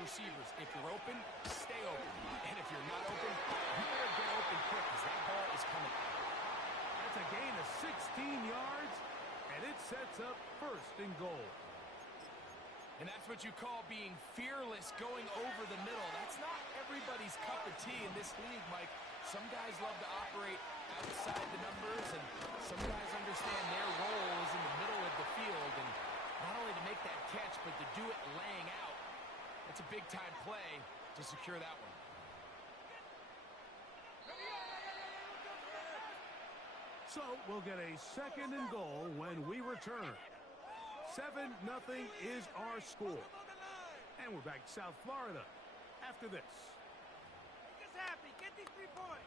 receivers, if you're open, stay open. And if you're not open, you better get open quick because that ball is coming. That's a gain of 16 yards, and it sets up first and goal. And that's what you call being fearless, going over the middle. That's not everybody's cup of tea in this league, Mike. Some guys love to operate outside the numbers, and some guys understand their role is in the middle of the field, and not only to make that catch, but to do it laying out. That's a big-time play to secure that one. So we'll get a second and goal when we return. 7-0 is our score. And we're back to South Florida after this. Make us happy. Get these 3 points.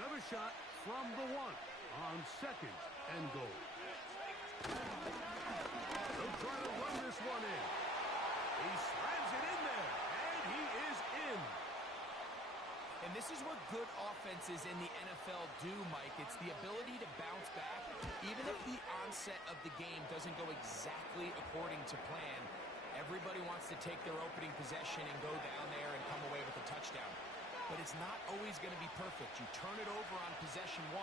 Another shot from the one on second and goal. They'll try to run this one in. He slams it in there, and he is in. And this is what good offenses in the NFL do, Mike. It's the ability to bounce back. Even if the onset of the game doesn't go exactly according to plan, everybody wants to take their opening possession and go down there and come away with a touchdown. But it's not always going to be perfect. You turn it over on possession 1.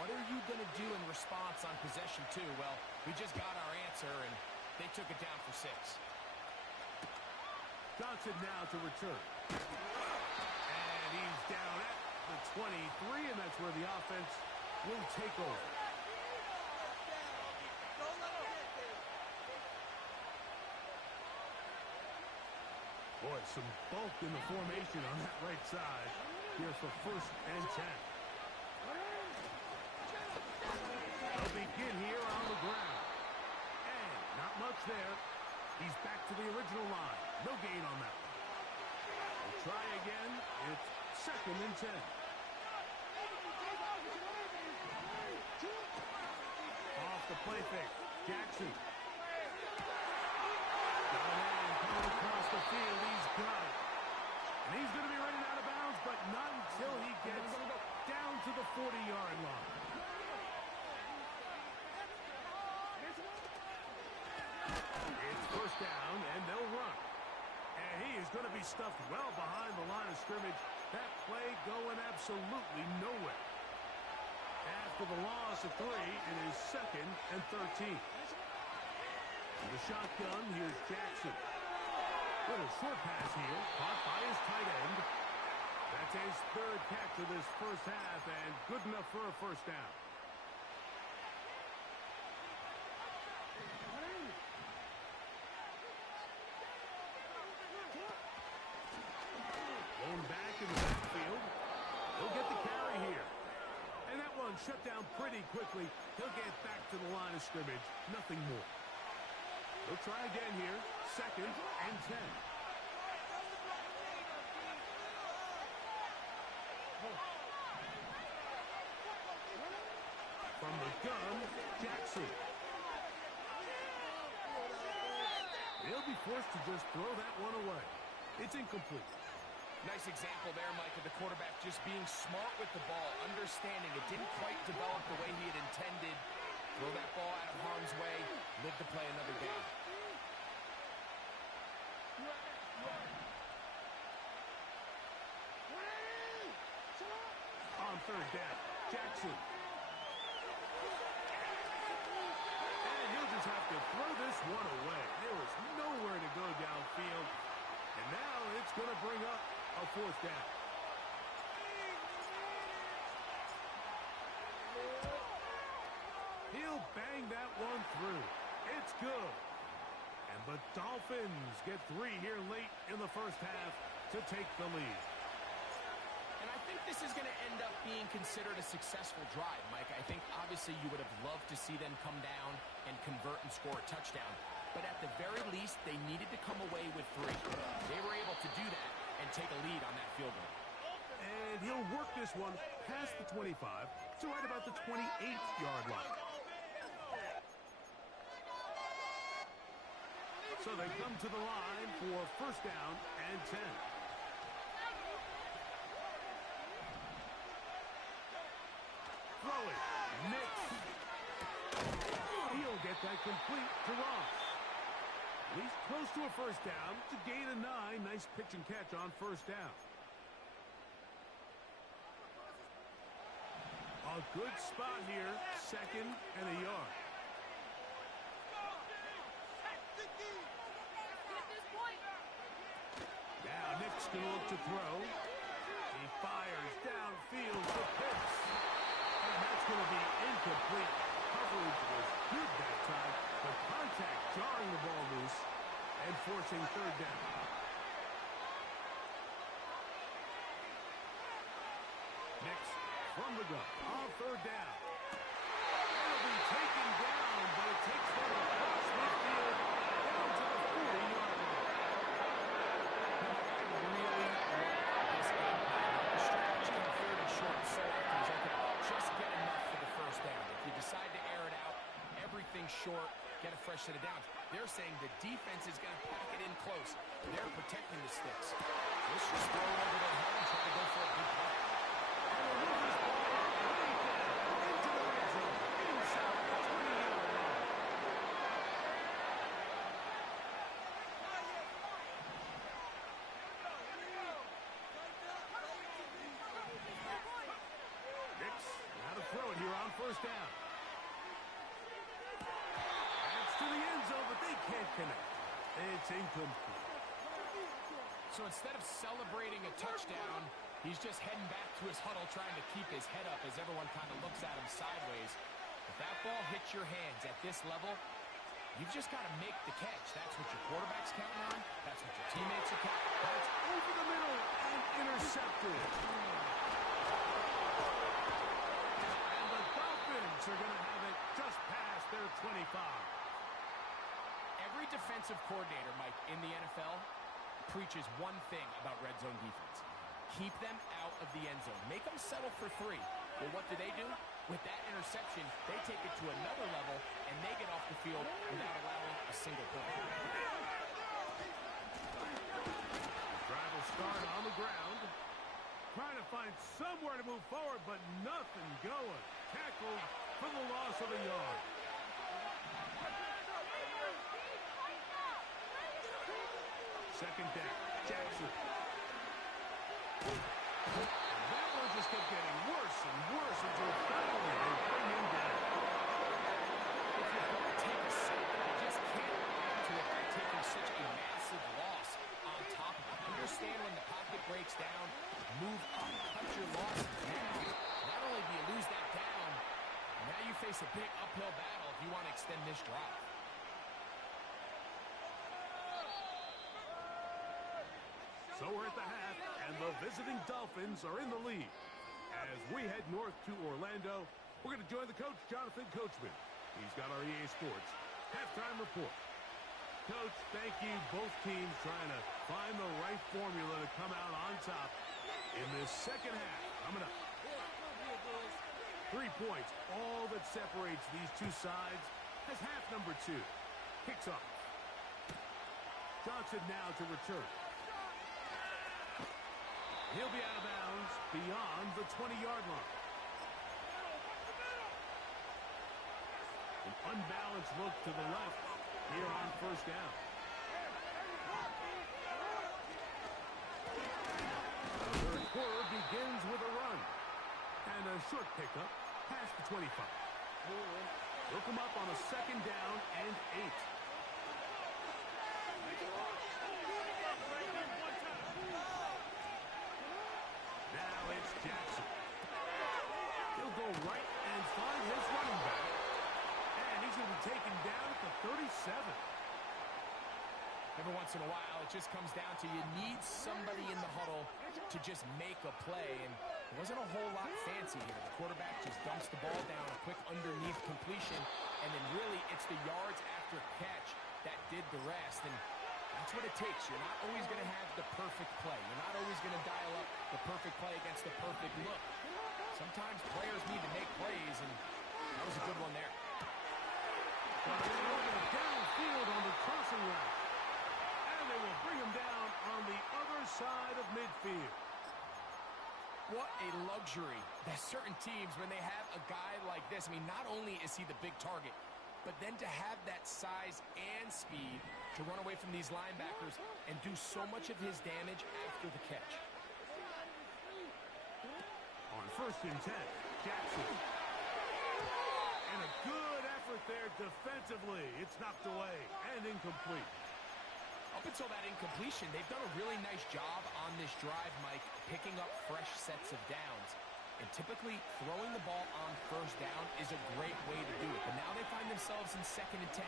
What are you going to do in response on possession 2? Well, we just got our answer, and they took it down for 6. Johnson now to return. And he's down at the 23, and that's where the offense will take over. Boy, some bulk in the formation on that right side here for first and 10. They'll begin here on the ground. And not much there. He's back to the original line. No gain on that one. We'll try again. It's second and 10. Off the play fake. Jackson. Coming across the field. He's got it. And he's going to be running out of bounds, but not until he gets down to the 40-yard line. It's first down, and they'll run. And he is going to be stuffed well behind the line of scrimmage. That play going absolutely nowhere. After the loss of 3, it is second and 13. In the shotgun, here's Jackson. Little short pass here, caught by his tight end. That's his 3rd catch of this first half, and good enough for a first down. Going back in the backfield. He'll get the carry here. And that one shut down pretty quickly. He'll get back to the line of scrimmage. Nothing more. He'll try again here. Second and 10. From the gun, Jackson. He'll be forced to just throw that one away. It's incomplete. Nice example there, Mike, of the quarterback just being smart with the ball, understanding it didn't quite develop the way he had intended. Throw that ball out of harm's way, live to play another day. On third down, Jackson. And he'll just have to throw this one away. There was nowhere to go downfield. And now it's going to bring up a fourth down. He'll bang that one through. It's good. And the Dolphins get 3 here late in the first half to take the lead. And I think this is going to end up being considered a successful drive, Mike. I think obviously you would have loved to see them come down and convert and score a touchdown. But at the very least, they needed to come away with 3. They were able to do that and take a lead on that field goal. And he'll work this one past the 25 to right about the 28-yard line. So they come to the line for first down and 10. Throwing, nailed that complete to Ross. He's close to a first down. It's a gain of 9. Nice pitch and catch on first down. A good spot here. Second and a yard. Now Nick's going to look to throw. He fires downfield for Pitts. And that's going to be incomplete. Coverage was good that time. The contact jarring the ball loose and forcing third down. Nick's from the gun on third down. It'll be taken down, but it takes them across midfield down to the 40-yard line. Really like this game plan. The strategy on third and short so often is okay, just get enough for the first down. If you decide to air it out, everything short, get a fresh set of downs. They're saying the defense is going to pack it in close. They're protecting the sticks. Let's just throw it over their head and try to go for a big play. First down. That's to the end zone, but they can't connect. It's incomplete. So instead of celebrating a touchdown, he's just heading back to his huddle trying to keep his head up as everyone kind of looks at him sideways. If that ball hits your hands at this level, you've just got to make the catch. That's what your quarterback's counting on. That's what your teammates are counting on. That's over the middle and intercepted. Are going to have it just past their 25. Every defensive coordinator, Mike, in the NFL preaches one thing about red zone defense. Keep them out of the end zone. Make them settle for 3. Well, what do? With that interception, they take it to another level, and they get off the field without allowing a single point. Drive will start on the ground. Trying to find somewhere to move forward, but nothing going. Tackled for the loss of a yard. Second down. Jackson. And that one just kept getting worse and worse until finally they bring him down. If you're going to take a sack, you just can't add to it by taking such a massive loss on top of it. Understand when the pocket breaks down, move up, cut your losses down. Not only do you lose that down, now you face a big uphill battle if you want to extend this drive. So we're at the half, and the visiting Dolphins are in the lead. As we head north to Orlando, we're going to join the coach, Jonathan Coachman. He's got our EA Sports halftime report. Coach, thank you. Both teams trying to find the right formula to come out on top in this second half. Coming up. 3 points, all that separates these two sides as half number 2 kicks off. Johnson now to return. He'll be out of bounds beyond the 20-yard line. An unbalanced look to the left here on first down. The third quarter begins with a run. And a short pickup past the 25. Look him up on a second down and 8. Now it's Jackson. He'll go right and find his running back. And he's going to be taken down at the 37. Every once in a while, it just comes down to you need somebody in the huddle to just make a play, and it wasn't a whole lot fancy here. The quarterback just dumps the ball down, a quick underneath completion, and then really it's the yards after catch that did the rest, and that's what it takes. You're not always going to have the perfect play. You're not always going to dial up the perfect play against the perfect look. Sometimes players need to make plays, and that was a good one there. Downfield on the crossing route. And they will bring him down on the other side of midfield. What a luxury that certain teams, when they have a guy like this, I mean, not only is he the big target, but then to have that size and speed to run away from these linebackers and do so much of his damage after the catch. On 1st and 10, Jackson. And a good effort there defensively. It's knocked away and incomplete. Up until that incompletion, they've done a really nice job on this drive, Mike, picking up fresh sets of downs. And typically, throwing the ball on 1st down is a great way to do it. But now they find themselves in 2nd and 10.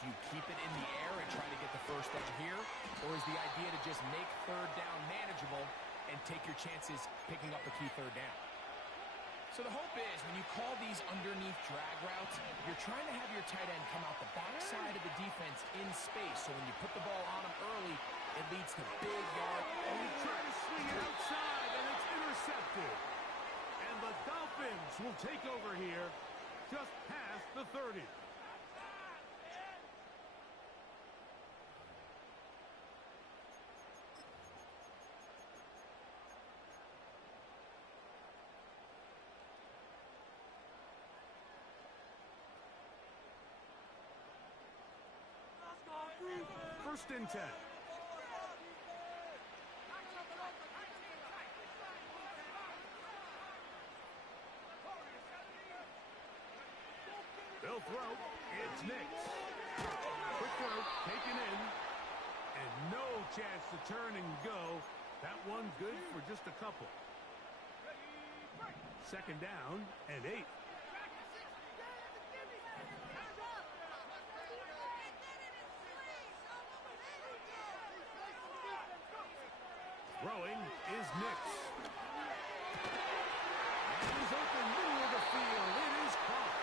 Do you keep it in the air and try to get the 1st down here? Or is the idea to just make 3rd down manageable and take your chances picking up a key 3rd down? So the hope is, when you call these underneath drag routes, you're trying to have your tight end come out the backside of the defense in space. So when you put the ball on him early, it leads to big yard. And he tried to swing it outside, and it's intercepted. And the Dolphins will take over here just past the 30. First and 10. They'll throw. It's Nix. Quick throw, taken in. And no chance to turn and go. That one good for just a couple. 2nd down and 8. Throwing is Nix. And he's open middle of the field. It is caught.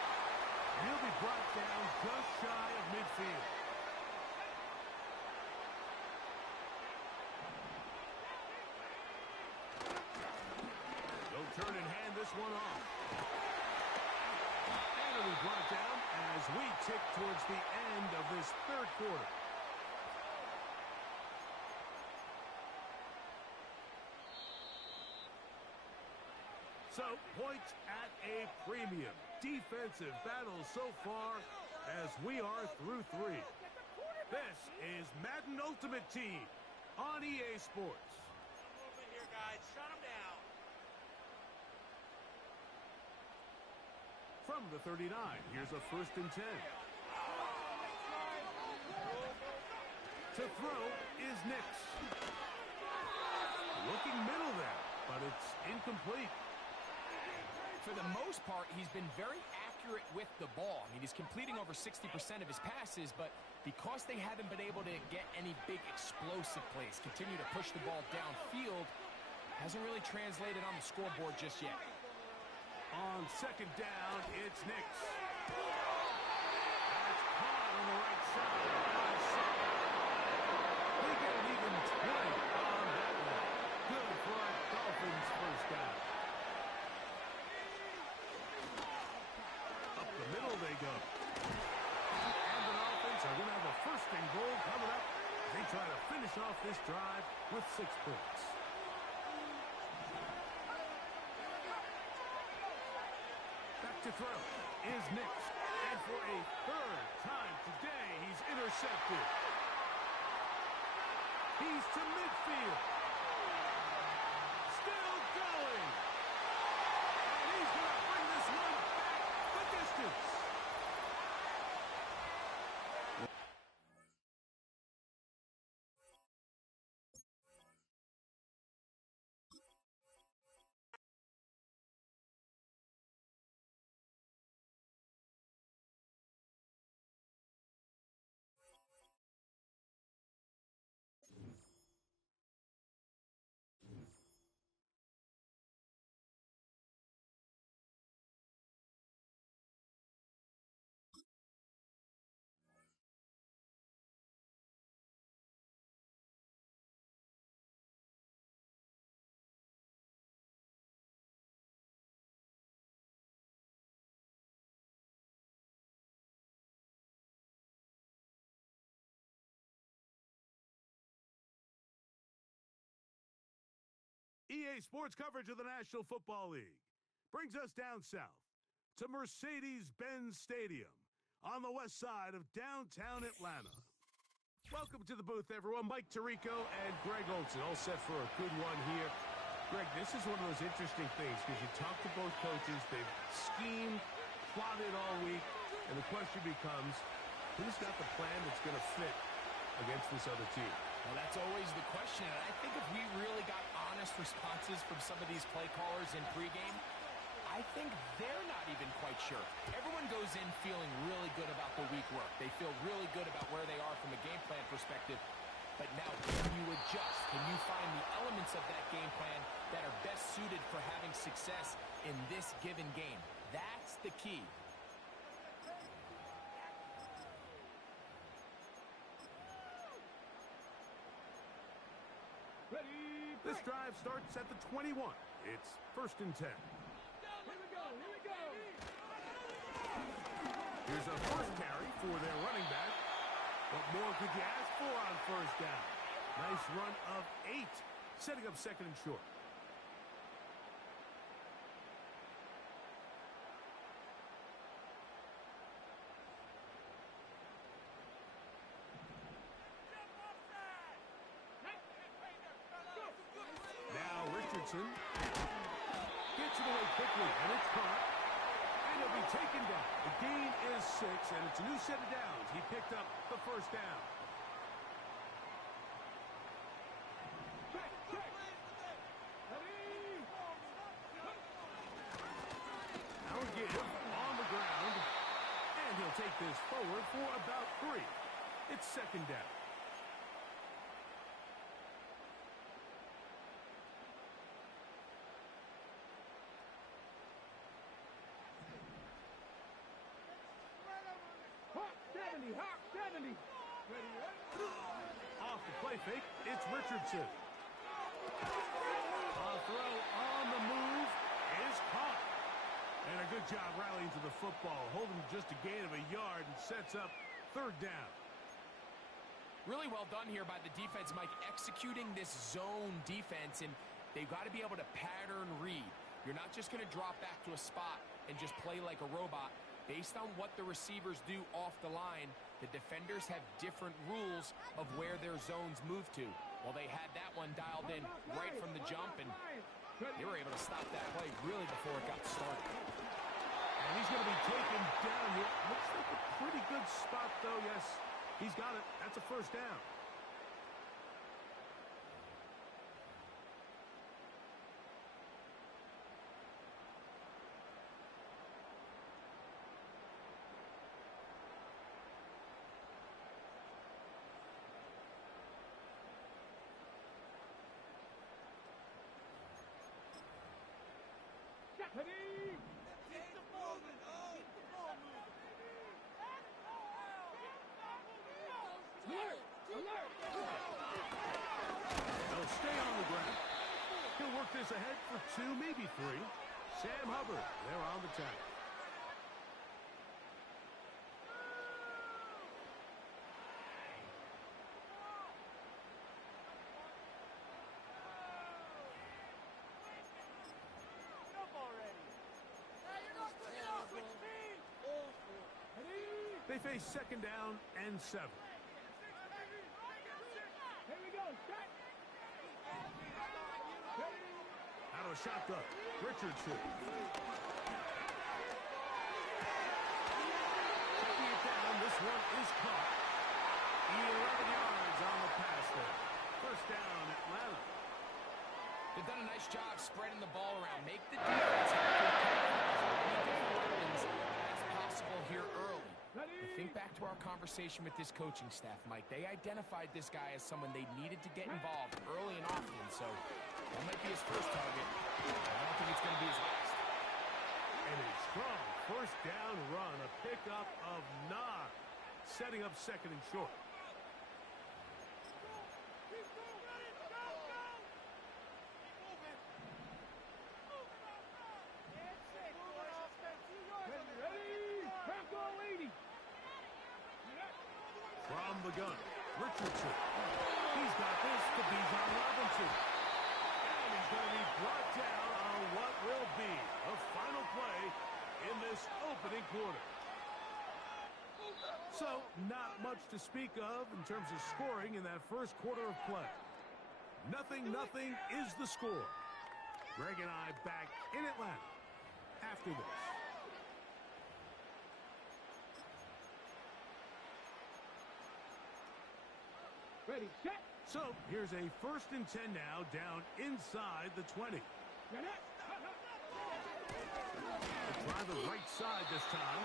He'll be brought down just shy of midfield. They'll turn and hand this one off. And it'll be brought down as we tick towards the end of this 3rd quarter. So, points at a premium. Defensive battle so far as we are through 3. This is Madden Ultimate Team on EA Sports. Movement here, guys. Shut them down. From the 39, here's a 1st and 10. To throw is Nix. Looking middle there, but it's incomplete. For the most part, he's been very accurate with the ball. I mean, he's completing over 60% of his passes, but because they haven't been able to get any big explosive plays, continue to push the ball downfield, hasn't really translated on the scoreboard just yet. On 2nd down, it's Nix. That's caught on the right side. They get an even 20 on that one. Good for our Dolphins' 1st down. Up the middle they go. And the Dolphins are going to have a 1st and goal coming up. They try to finish off this drive with 6 points. Back to throw is Nix. And for a 3rd time today, he's intercepted. He's to midfield. Still going. And he's going to bring this one back the distance. EA Sports coverage of the National Football League brings us down south to Mercedes-Benz Stadium on the west side of downtown Atlanta. Welcome to the booth, everyone. Mike Tirico and Greg Olson, all set for a good one here. Greg, this is one of those interesting things because you talk to both coaches. They've schemed, plotted all week, and the question becomes, who's got the plan that's going to fit against this other team? Well, that's always the question, and I think if we really got honest responses from some of these play callers in pregame, I think they're not even quite sure. Everyone goes in feeling really good about the week work. They feel really good about where they are from a game plan perspective. But now, can you adjust? Can you find the elements of that game plan that are best suited for having success in this given game? That's the key. This drive starts at the 21. It's 1st and 10. Here's a first carry for their running back. What more could you ask for on first down? Nice run of 8, setting up 2nd and short. Now Richardson gets it away quickly, and it's caught. And he'll be taken down. The gain is 6, and it's a new set of downs. He picked up the first down. Now again, on the ground. And he'll take this forward for about 3. It's 2nd down. Off the play fake, it's Richardson. A throw on the move is caught. And a good job rallying to the football, holding just a gain of a yard and sets up 3rd down. Really well done here by the defense, Mike, executing this zone defense, and they've got to be able to pattern read. You're not just going to drop back to a spot and just play like a robot. Based on what the receivers do off the line, the defenders have different rules of where their zones move to. Well, they had that one dialed in right from the jump, and they were able to stop that play really before it got started. And he's going to be taken down here. Looks like a pretty good spot, though. Yes, he's got it. That's a 1st down. They'll stay on the ground. He'll work this ahead for 2, maybe 3. Sam Hubbard, they're on the tackle. They face 2nd down and 7. Here we go. Out of a shotgun. Richardson. Taking it down. This one is caught. 11 yards on the pass there. 1st down, Atlanta. They've done a nice job spreading the ball around. Make the defense have to account for as many different weapons as possible here early. Think back to our conversation with this coaching staff, Mike. They identified this guy as someone they needed to get involved early and often, so that might be his first target. I don't think it's going to be his last. And a strong 1st down run, a pickup of 9, setting up 2nd and short. From the gun, Richardson. He's got this to Bijan Robinson. And he's going to be brought down on what will be the final play in this opening quarter. not much to speak of in terms of scoring in that first quarter of play. 0-0 is the score. Greg and I back in Atlanta after this. Ready, set. So here's a 1st and 10 now, down inside the 20. Try the right side this time,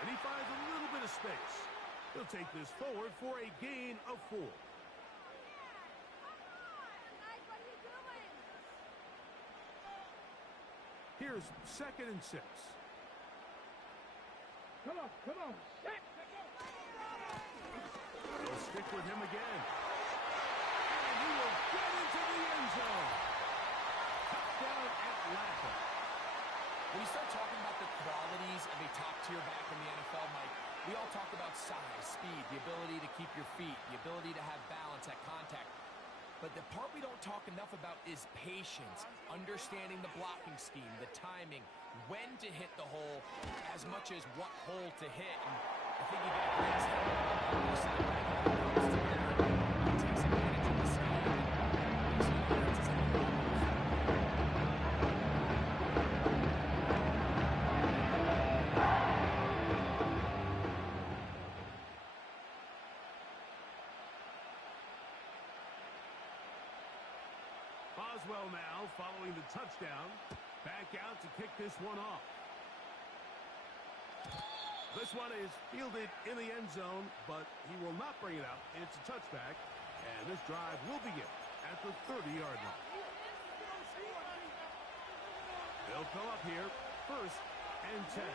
and he finds a little bit of space. He'll take this forward for a gain of 4. Here's 2nd and 6. Come on, set. They'll stick with him again. And he will get into the end zone. Touchdown Atlanta. When you start talking about the qualities of a top-tier back in the NFL, Mike, we all talk about size, speed, the ability to keep your feet, the ability to have balance at contact. But the part we don't talk enough about is patience, understanding the blocking scheme, the timing, when to hit the hole, as much as what hole to hit. And I think he did a great job on the side when it all comes together. He takes advantage of the scheme. Boswell now following the touchdown. Back out to kick this one off. This one is fielded in the end zone, but he will not bring it out. It's a touchback, and this drive will begin at the 30-yard line. They'll come up here, 1st and 10.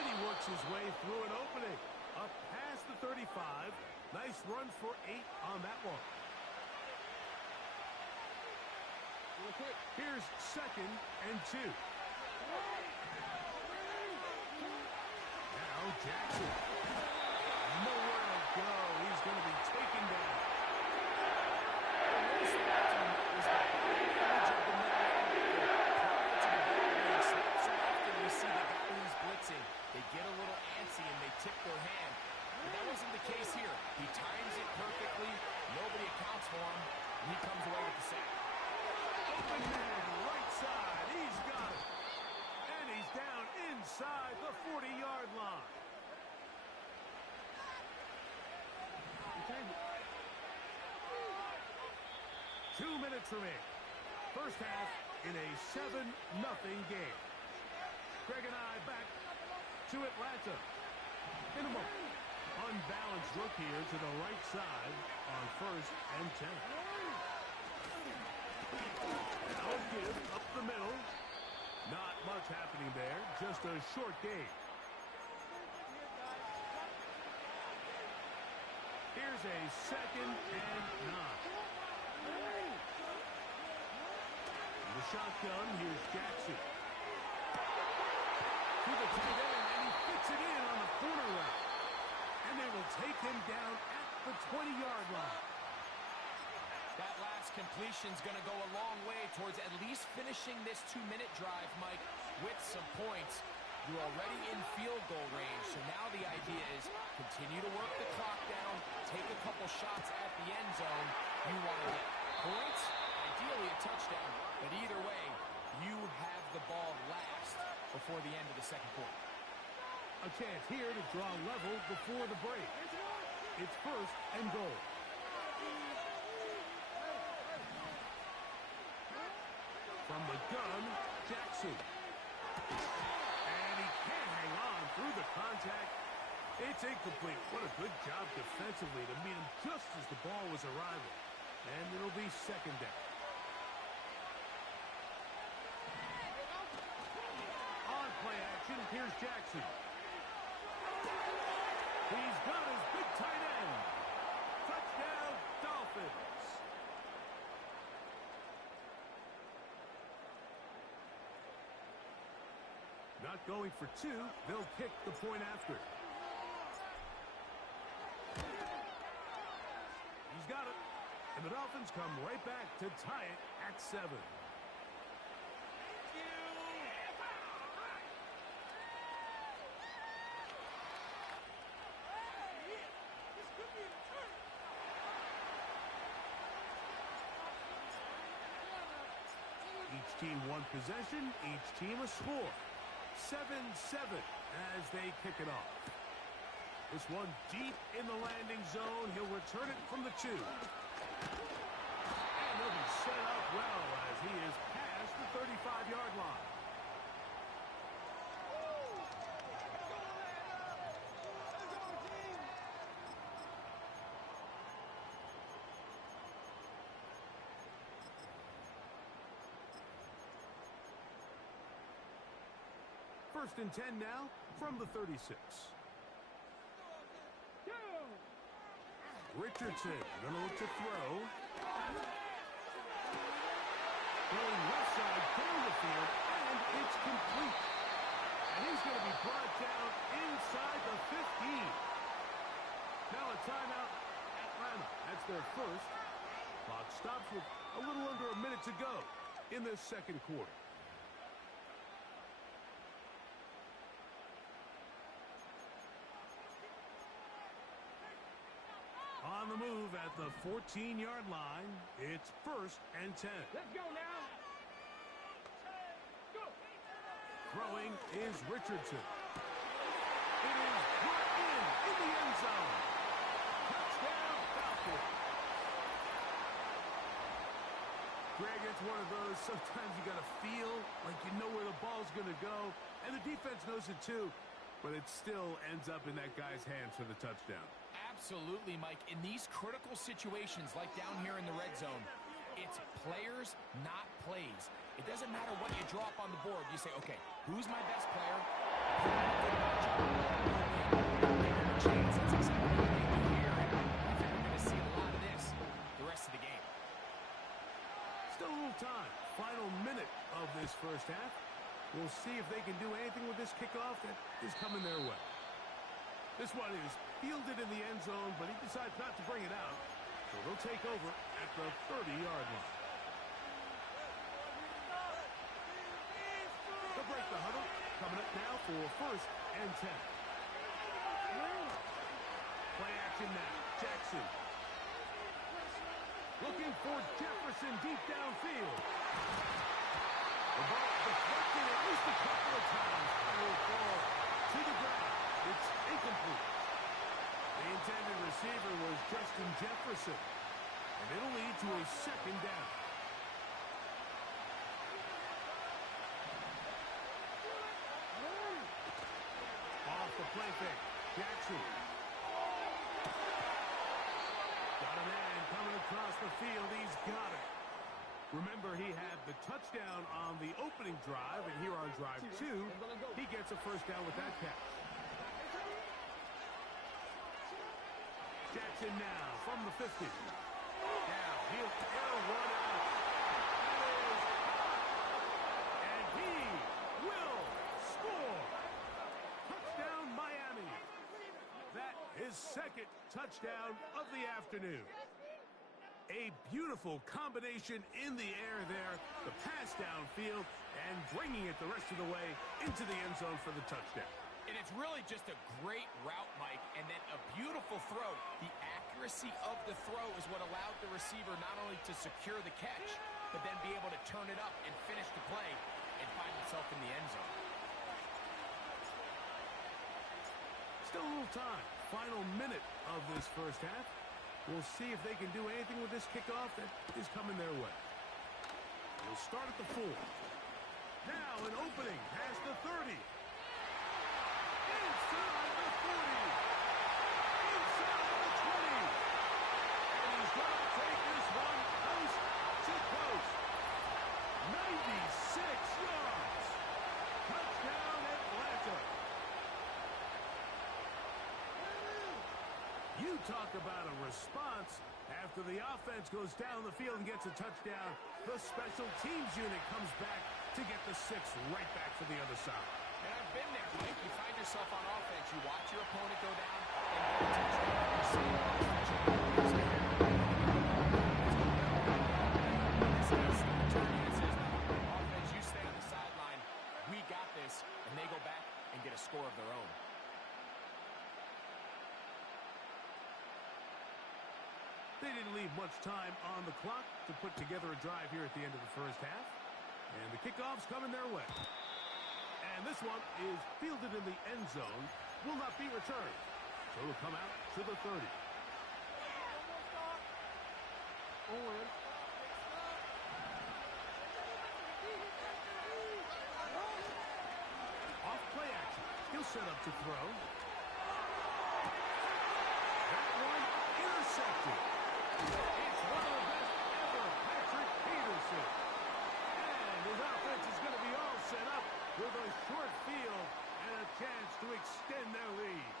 And he works his way through an opening. Up past the 35. Nice run for 8 on that one. Here's 2nd and 2. Now Jackson. Nowhere to go. He's going to be taken down. The most important is the body image of the middle linebacker prior to the ball being snapped. So often we see the guy who's blitzing. They get a little antsy and they tip their hand. But that wasn't the case here. He times it perfectly. Nobody accounts for him. And he comes away with the sack. Open man, right side. He's got it. And he's down inside the 40-yard line. 2 minutes remaining. First half in a 7-0 game. Greg and I back to Atlanta in a moment. Unbalanced look here to the right side on 1st and 10. Now a give up the middle. Not much happening there. Just a short gain. Here's a 2nd and 9. The shotgun, here's Jackson. To the tight end, and he fits it in on the corner route. And they will take him down at the 20-yard line. That last completion's going to go a long way towards at least finishing this 2-minute drive, Mike, with some points. You're already in field goal range, so now the idea is continue to work the clock down, take a couple shots at the end zone. You want to get points, ideally a touchdown, but either way, you have the ball last before the end of the second quarter. A chance here to draw level before the break. It's 1st and goal. From the gun, Jackson. And he can't hang on through the contact. It's incomplete. What a good job defensively to meet him just as the ball was arriving. And it'll be 2nd down. On play action, here's Jackson. He's got his big tight end. Touchdown, Dolphins. Not going for 2. They'll kick the point after. He's got it. And the Dolphins come right back to tie it at 7. Each team one possession, each team a score. 7-7 as they kick it off. This one deep in the landing zone. He'll return it from the 2. And he'll be set up well as he is past the 35-yard line. First and 10 now from the 36. Richardson gonna look to throw. Going left side down the field, and it's complete. And he's going to be brought down inside the 15. Now a timeout, Atlanta. That's their first. Clock stops with a little under a minute to go in this second quarter. On the move at the 14-yard line, it's first and 10. Let's go now. Go. Throwing is Richardson. It is brought in the end zone. Touchdown, Falcons. Greg, it's one of those, sometimes you got to feel like you know where the ball's going to go, and the defense knows it too, but it still ends up in that guy's hands for the touchdown. Absolutely, Mike. In these critical situations, like down here in the red zone, it's players, not plays. It doesn't matter what you draw up on the board. You say, okay, who's my best player? Chance. That's exactly what they do here. And I think we're going to see a lot of this the rest of the game. Still a little time. Final minute of this first half. We'll see if they can do anything with this kickoff that is coming their way. This one is fielded in the end zone, but he decides not to bring it out. So they'll take over at the 30-yard line. They'll break the huddle. Coming up now for first and 10. Play action now. Jackson. Looking for Jefferson deep downfield. The ball deflected at least a couple of times. And will fall to the ground. It's incomplete. The intended receiver was Justin Jefferson. And it'll lead to a second down. Off the play fake. Jackson. Got a man coming across the field. He's got it. Remember, he had the touchdown on the opening drive, and here on drive 2, he gets a first down with that catch. Jackson now from the 50. Now he'll air one out. And he will score. Touchdown, Miami. That is second touchdown of the afternoon. A beautiful combination in the air there. The pass downfield and bringing it the rest of the way into the end zone for the touchdown. And it's really just a great route, Mike, and then a beautiful throw. The accuracy of the throw is what allowed the receiver not only to secure the catch, but then be able to turn it up and finish the play and find himself in the end zone. Still a little time. Final minute of this first half. We'll see if they can do anything with this kickoff that is coming their way. We'll start at the 4. Now an opening past the 30. Inside the 40. Inside the 20. And he's going to take this one coast to coast. 96 yards. Touchdown, Atlanta. You talk about a response. After the offense goes down the field and gets a touchdown, the special teams unit comes back to get the 6 right back for the other side. And I've been there, Mike. You find yourself on offense. You watch your opponent go down and get a touchdown. You see it on offense. Offense, you stay on the sideline. We got this. And they go back and get a score of their own. They didn't leave much time on the clock to put together a drive here at the end of the first half. And the kickoff's coming their way. And this one is fielded in the end zone. Will not be returned. So it'll come out to the 30. Off play action. He'll set up to throw. That one intercepted. It's one of the best ever, Patrick Peterson. And his offense is going to be all set up with a short field and a chance to extend their lead.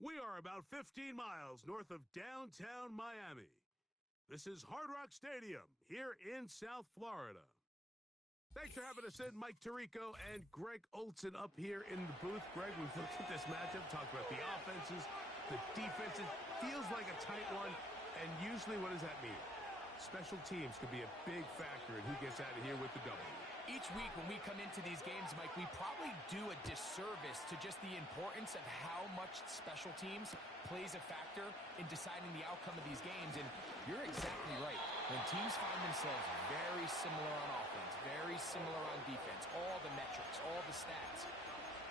We are about 15 miles north of downtown Miami. This is Hard Rock Stadium here in South Florida. Thanks for having us in, Mike Tirico and Greg Olson up here in the booth. Greg, we've looked at this matchup, talked about the offenses, the defenses. Feels like a tight one, and usually what does that mean? Special teams could be a big factor in who gets out of here with the W. Each week when we come into these games, Mike, we probably do a disservice to just the importance of how much special teams plays a factor in deciding the outcome of these games. And you're exactly right. When teams find themselves very similar on offense, very similar on defense, all the metrics, all the stats,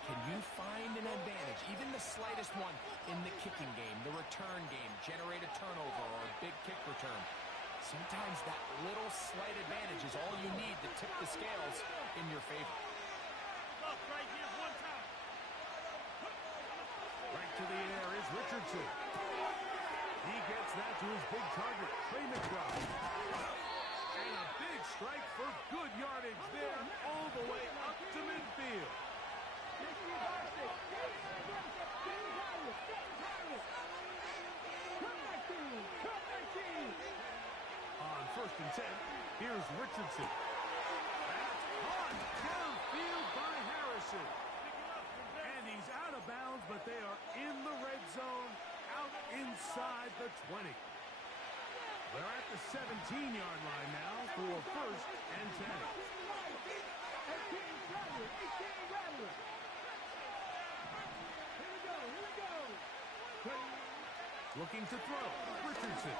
can you find an advantage, even the slightest one, in the kicking game, the return game, generate a turnover or a big kick return? Sometimes that little slight advantage is all you need to tip the scales in your favor. Look, right here, one time. Right to the air is Richardson. He gets that to his big target, Trey McBride. And a big strike for good yardage there, all the way up to midfield. On 1st and 10, here's Richardson. That's caught downfield by Harrison. And he's out of bounds, but they are in the red zone, out inside the 20. They're at the 17-yard line now for 1st and 10. Looking to throw, Richardson.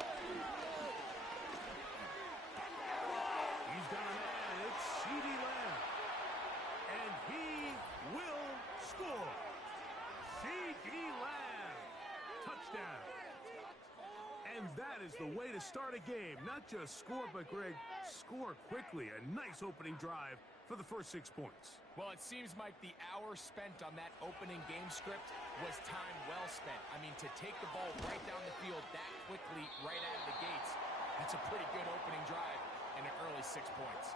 He's got a man, it's CeeDee Lamb. And he will score. CeeDee Lamb. Touchdown. And that is the way to start a game. Not just score, but, Greg, score quickly. A nice opening drive for the first 6 points. Well, it seems like the hour spent on that opening game script was time well spent. I mean, to take the ball right down the field that quickly, right out of the gates, that's a pretty good opening drive and an early 6 points.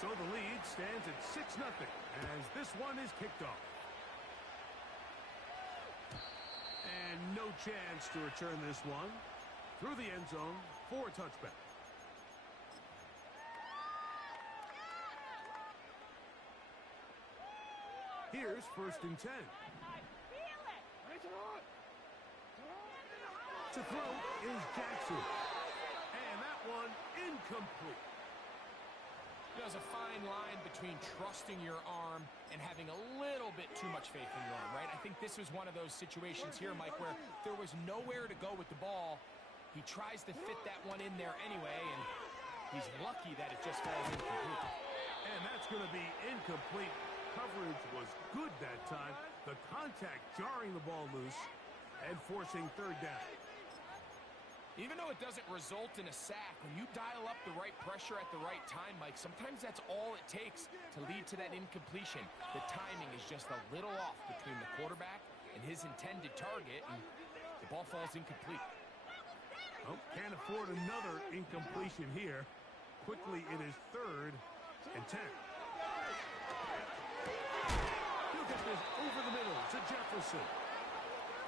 So the lead stands at 6-0 as this one is kicked off. And no chance to return this one through the end zone for a touchback. Here's 1st and 10. To throw is Jackson. And that one incomplete. There's a fine line between trusting your arm and having a little bit too much faith in your arm, right? I think this was one of those situations here, Mike, where there was nowhere to go with the ball. He tries to fit that one in there anyway, and he's lucky that it just falls incomplete. And that's going to be incomplete. Coverage was good that time. The contact jarring the ball loose and forcing third down. Even though it doesn't result in a sack, when you dial up the right pressure at the right time, Mike, sometimes that's all it takes to lead to that incompletion. The timing is just a little off between the quarterback and his intended target, and the ball falls incomplete. Oh, can't afford another incompletion here. Quickly, it is 3rd and 10. He'll get this over the middle to Jefferson.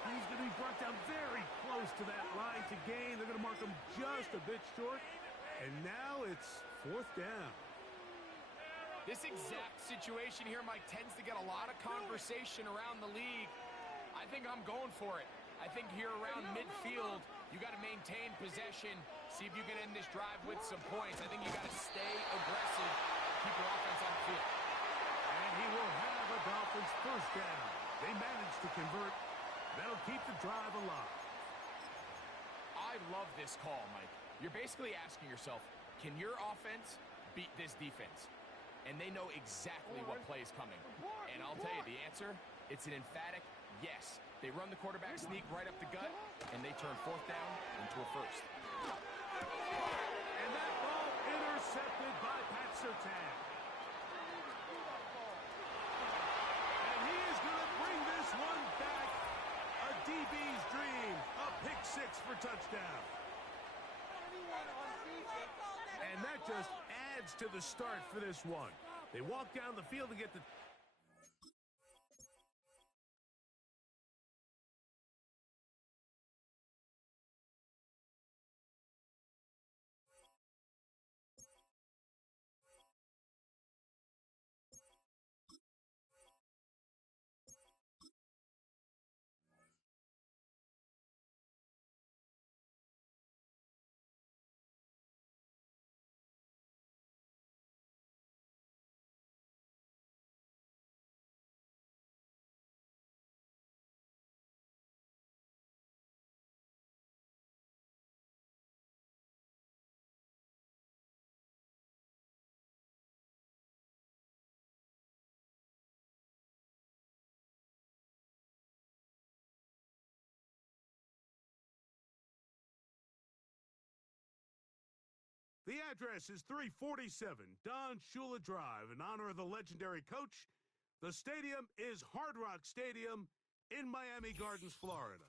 He's going to be brought down very close to that line to gain. They're going to mark him just a bit short. And now it's 4th down. This exact situation here, Mike, tends to get a lot of conversation around the league. I think I'm going for it. I think here around midfield, you got to maintain possession. See if you can end this drive with some points. I think you got to stay aggressive. Keep your offense on the field. And he will have a Dolphins 1st down. They managed to convert. That'll keep the drive alive. I love this call, Mike. You're basically asking yourself, can your offense beat this defense? And they know exactly what play is coming. And I'll tell you the answer, it's an emphatic yes. They run the quarterback sneak right up the gut, and they turn 4th down into a 1st. And that ball intercepted by Pat Surtain. And he is going to bring this one back. A DB's dream. A pick 6 for touchdown. And that just adds to the start for this one. They walk down the field to get the... The address is 347 Don Shula Drive in honor of the legendary coach. The stadium is Hard Rock Stadium in Miami Gardens, Florida.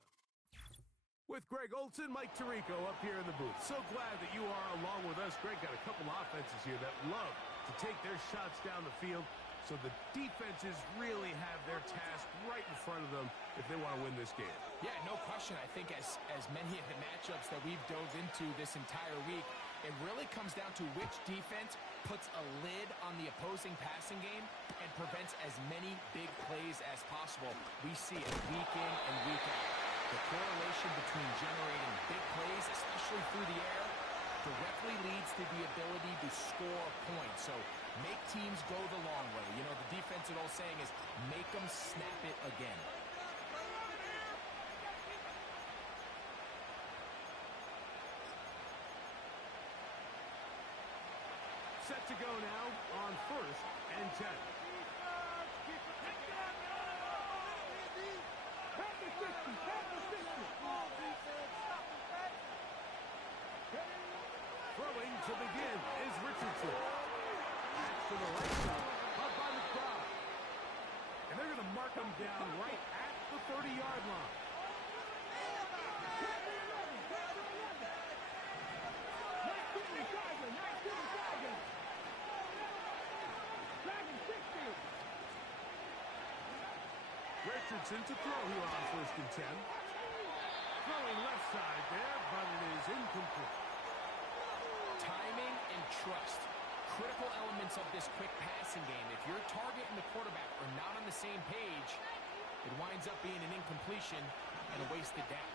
With Greg Olson, Mike Tirico up here in the booth. So glad that you are along with us. Greg got a couple offenses here that love to take their shots down the field, so the defenses really have their task right in front of them if they want to win this game. Yeah, no question. I think as many of the matchups that we've dove into this entire week, it really comes down to which defense puts a lid on the opposing passing game and prevents as many big plays as possible. We see it week in and week out. The correlation between generating big plays, especially through the air, directly leads to the ability to score points. So make teams go the long way. You know, the defensive old saying is make them snap it again. Set to go now on 1st and 10. Throwing to begin is Richardson. Back to the right side, up by McBride. And they're going to mark him down right at the 30-yard line. Richardson to throw here on 1st and 10. Throwing left side there, but it is incomplete. Timing and trust, critical elements of this quick passing game. If your target and the quarterback are not on the same page, it winds up being an incompletion and a wasted down.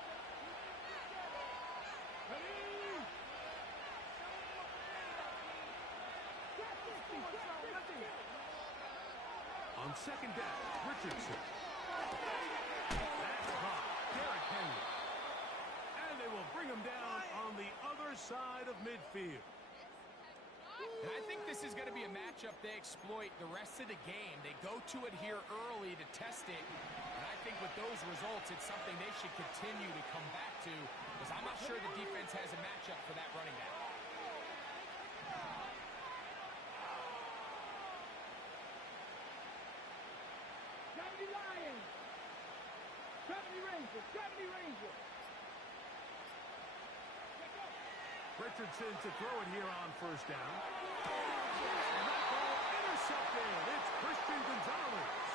On 2nd down, Richardson. That's caught. Derrick Henry. And they will bring him down on the other side of midfield. And I think this is going to be a matchup they exploit the rest of the game. They go to it here early to test it, think with those results, it's something they should continue to come back to, because I'm not sure the defense has a matchup for that running back. Lions! 70 Rangers! 70 Rangers! Richardson to throw it here on first down. And that ball intercepted. It's Christian Gonzalez.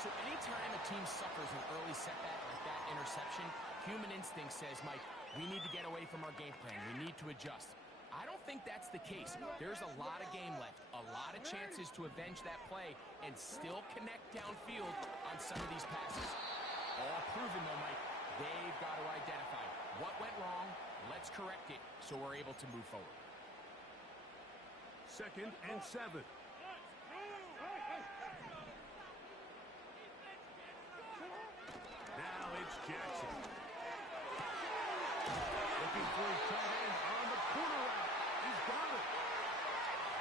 So anytime a team suffers an early setback like that interception, human instinct says, Mike, we need to get away from our game plan. We need to adjust. I don't think that's the case. There's a lot of game left, a lot of chances to avenge that play and still connect downfield on some of these passes. All proven, though, Mike. They've got to identify what went wrong. Let's correct it so we're able to move forward. 2nd and 7. Now it's Jackson. Looking for his tight end on the corner route. He's got it.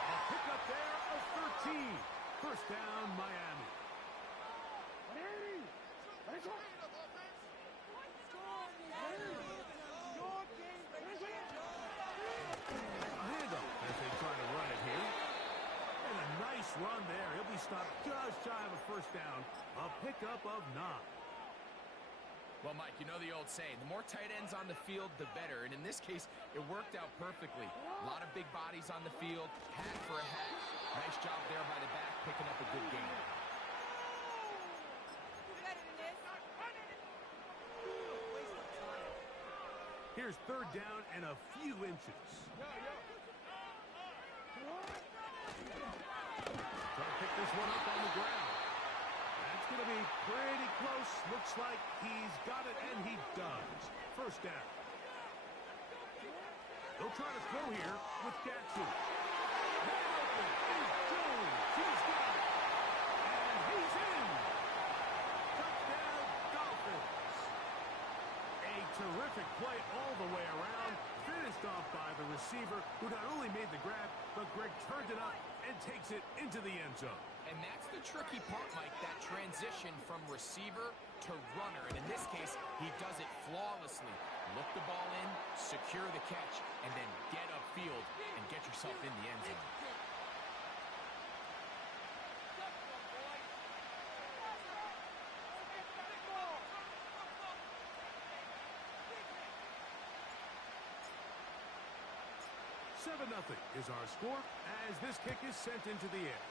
A pickup there of 13. First down, Miami. Handoff as they try to run it here. And a nice run there. He'll be stopped just shy of a first down. A pickup of 9. Well, Mike, you know the old saying, the more tight ends on the field, the better. And in this case, it worked out perfectly. A lot of big bodies on the field, hat for a hat. Nice job there by the back, picking up a good game. Here's 3rd down and a few inches. Try to pick this one up on the ground. That's going to be pretty close. Looks like he's got it, and he does. First down. They'll try to throw here with Jackson. Wide open is Jones. He's got it. And he's in. Touchdown, Dolphins. A terrific play all the way around. Finished off by the receiver, who not only made the grab, but Greg turned it up and takes it into the end zone. And that's the tricky part, Mike, that transition from receiver to runner. And in this case, he does it flawlessly. Look the ball in, secure the catch, and then get upfield and get yourself in the end zone. Nothing is our score as this kick is sent into the air.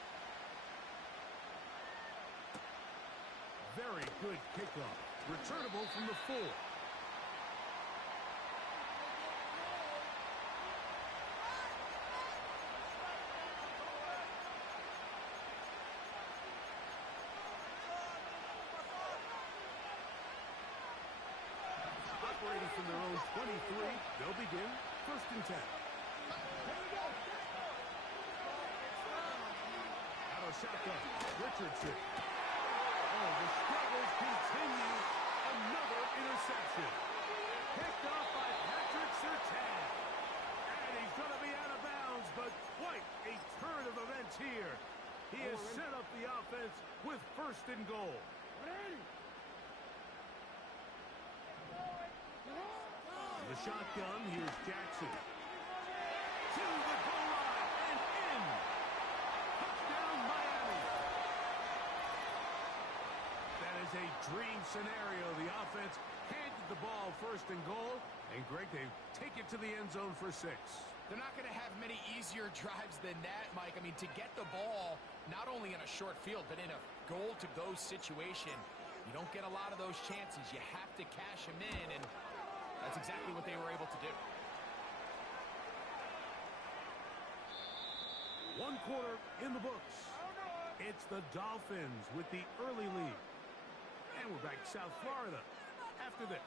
Very good kickoff. Returnable from the 4. Operating from their own 23, they'll begin 1st and 10. Out of shotgun, Richardson. Oh, the struggles continue. Another interception. Picked off by Patrick Surtain. And he's going to be out of bounds, but quite a turn of events here. He has set up the offense with 1st and goal. The shotgun, here's Jackson. To the goal line and in. Touchdown, Miami. That is a dream scenario. The offense handed the ball 1st and goal. And Greg, they take it to the end zone for 6. They're not going to have many easier drives than that, Mike. I mean, to get the ball, not only in a short field, but in a goal-to-go situation, you don't get a lot of those chances. You have to cash them in, and that's exactly what they were able to do. 1 quarter in the books. It's the Dolphins with the early lead. And we're back to South Florida after this.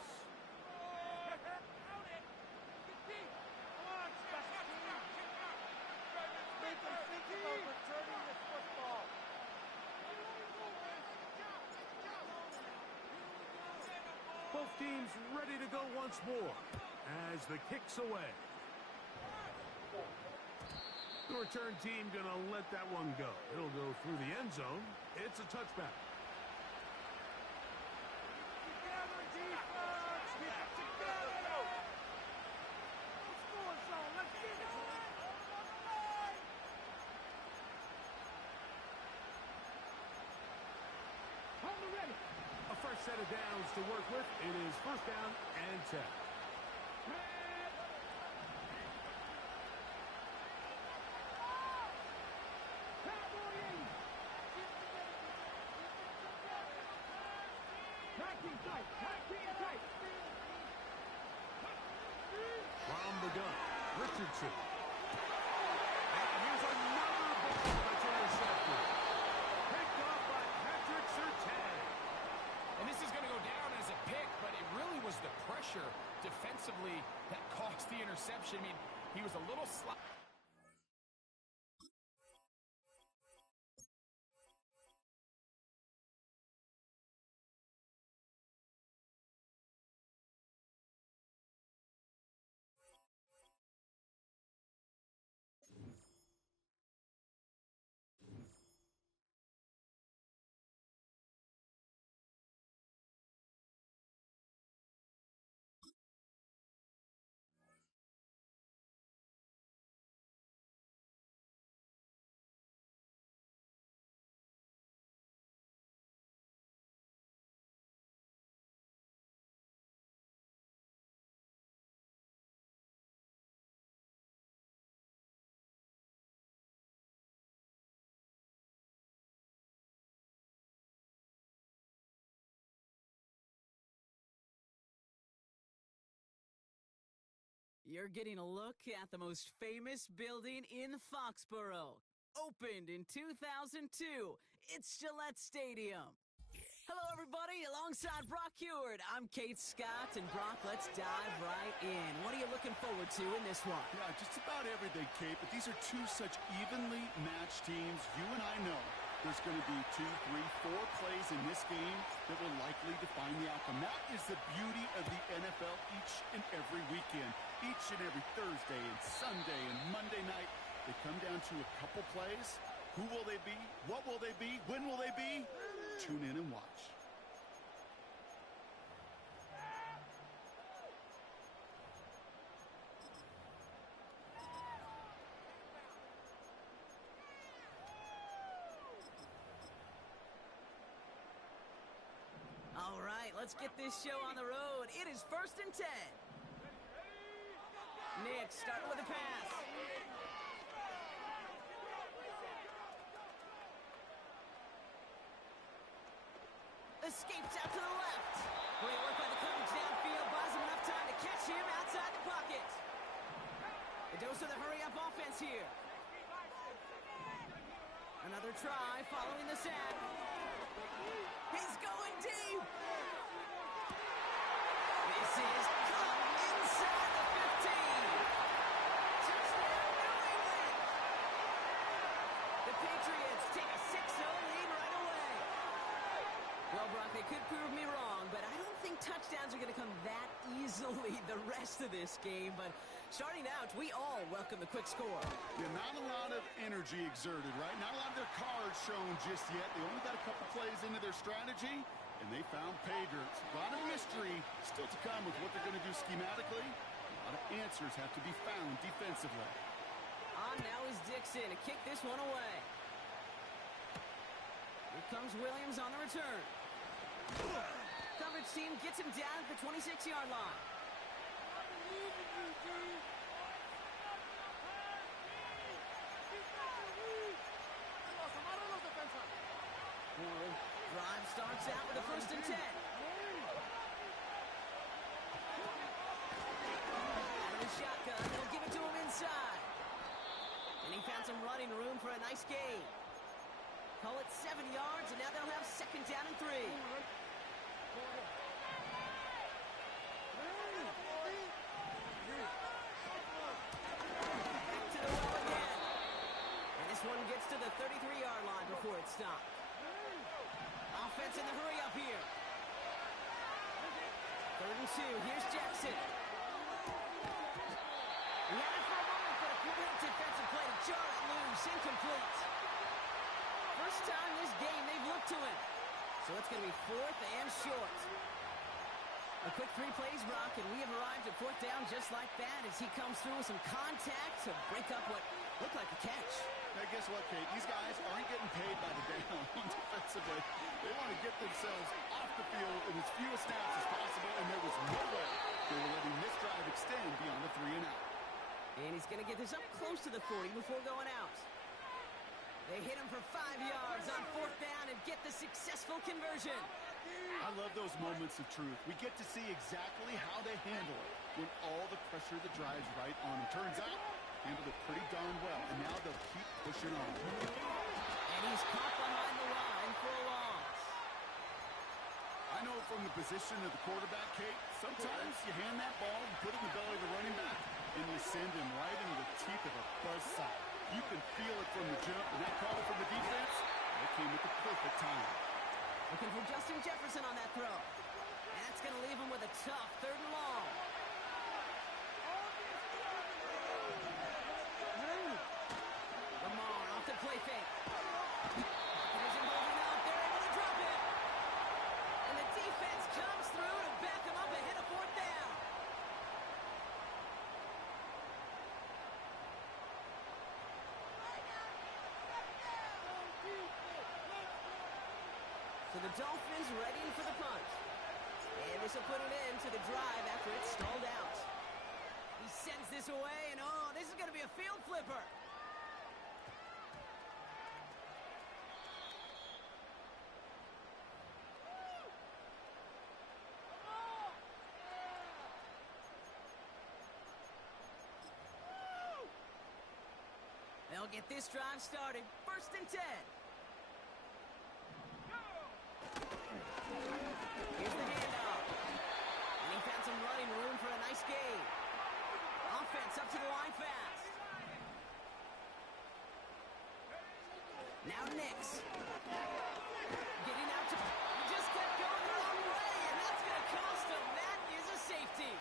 Both teams ready to go once more as the kick's away. The return team going to let that one go. It'll go through the end zone. It's a touchback. set of downs to work with. It is first down and 10. From the gun, Richardson. And here's another ball that's intercepted. Picked off by Patrick Surtain. And this is going to go down as a pick, but it really was the pressure defensively that caused the interception. I mean, he was a little slow. You're getting a look at the most famous building in Foxborough. Opened in 2002, it's Gillette Stadium. Hello, everybody. Alongside Brock Heward, I'm Kate Scott, and Brock, let's dive right in. What are you looking forward to in this one? Yeah, just about everything, Kate, but these are two such evenly matched teams. You and I know there's going to be 2, 3, 4 plays in this game that will likely define the outcome. That is the beauty of the NFL each and every weekend. Each and every Thursday and Sunday and Monday night, they come down to a couple plays. Who will they be? What will they be? When will they be? Tune in and watch. All right, let's get this show on the road. It is 1st and 10. Nick starting with a pass. Escapes out to the left. Great work by the coverage downfield. Buys him enough time to catch him outside the pocket. The dose of the hurry-up offense here. Another try following the sack. He's going deep. This is caught inside the 15. Touchdown, New England. The Patriots take a 6-0 lead right away. Well, Brock, they could prove me wrong, but I don't think touchdowns are going to come that easily the rest of this game. But starting out, we all welcome the quick score. Yeah, not a lot of energy exerted, right? Not a lot of their cards shown just yet. They only got a couple plays into their strategy, and they found pay dirt. A lot of mystery still to come with what they're going to do schematically. A lot of answers have to be found defensively. On now is Dixon to kick this one away. Here comes Williams on the return. Coverage team gets him down at the 26-yard line. Drive starts out with a 1st and 10. Out of the shotgun, they'll give it to him inside. And he found some running room for a nice gain. Call it 7 yards, and now they'll have 2nd down and 3. Back to the well again. And this one gets to the 33-yard line before it stopped. Offense in the hurry up here. 3rd and 2. Here's Jackson. He had it for a moment, but a quick defensive play to jar it loose. Incomplete. First time this game they've looked to him. So it's going to be 4th and short. A quick 3 plays, Brock, and we have arrived at 4th down just like that as he comes through with some contact to break up what looked like a catch. Now, guess what, Kate? These guys aren't getting paid by the down defensively. They want to get themselves off the field in as few snaps as possible, and there was no way they were letting this drive extend beyond the 3-and-out. And he's going to get this up close to the 40 before going out. They hit him for 5 yards on 4th down and get the successful conversion. I love those moments of truth. We get to see exactly how they handle it when all the pressure that drives right on them. Turns out, handled it pretty darn well, and now they'll keep pushing on. And he's caught behind the line for a loss. I know from the position of the quarterback, Kate, sometimes you hand that ball and put it in the belly of the running back, and you send him right into the teeth of a buzzsaw. You can feel it from the jump, and that call from the defense, that came at the perfect time. Looking for Justin Jefferson on that throw. And that's going to leave him with a tough 3rd and long. Lamar off the play fake. Isn't holding up. They're able to drop it. And the defense comes through to back them up ahead of 4th down. So the Dolphins ready for the punt. And this will put an end to the drive after it's stalled out. He sends this away, and oh, this is going to be a field flipper. They'll get this drive started. 1st and 10. Here's the handoff. And he found some running room for a nice gain. Offense up to the line fast. Now Nix. Getting out to... He just kept going the wrong way, and that's going to cost him. That is a safety.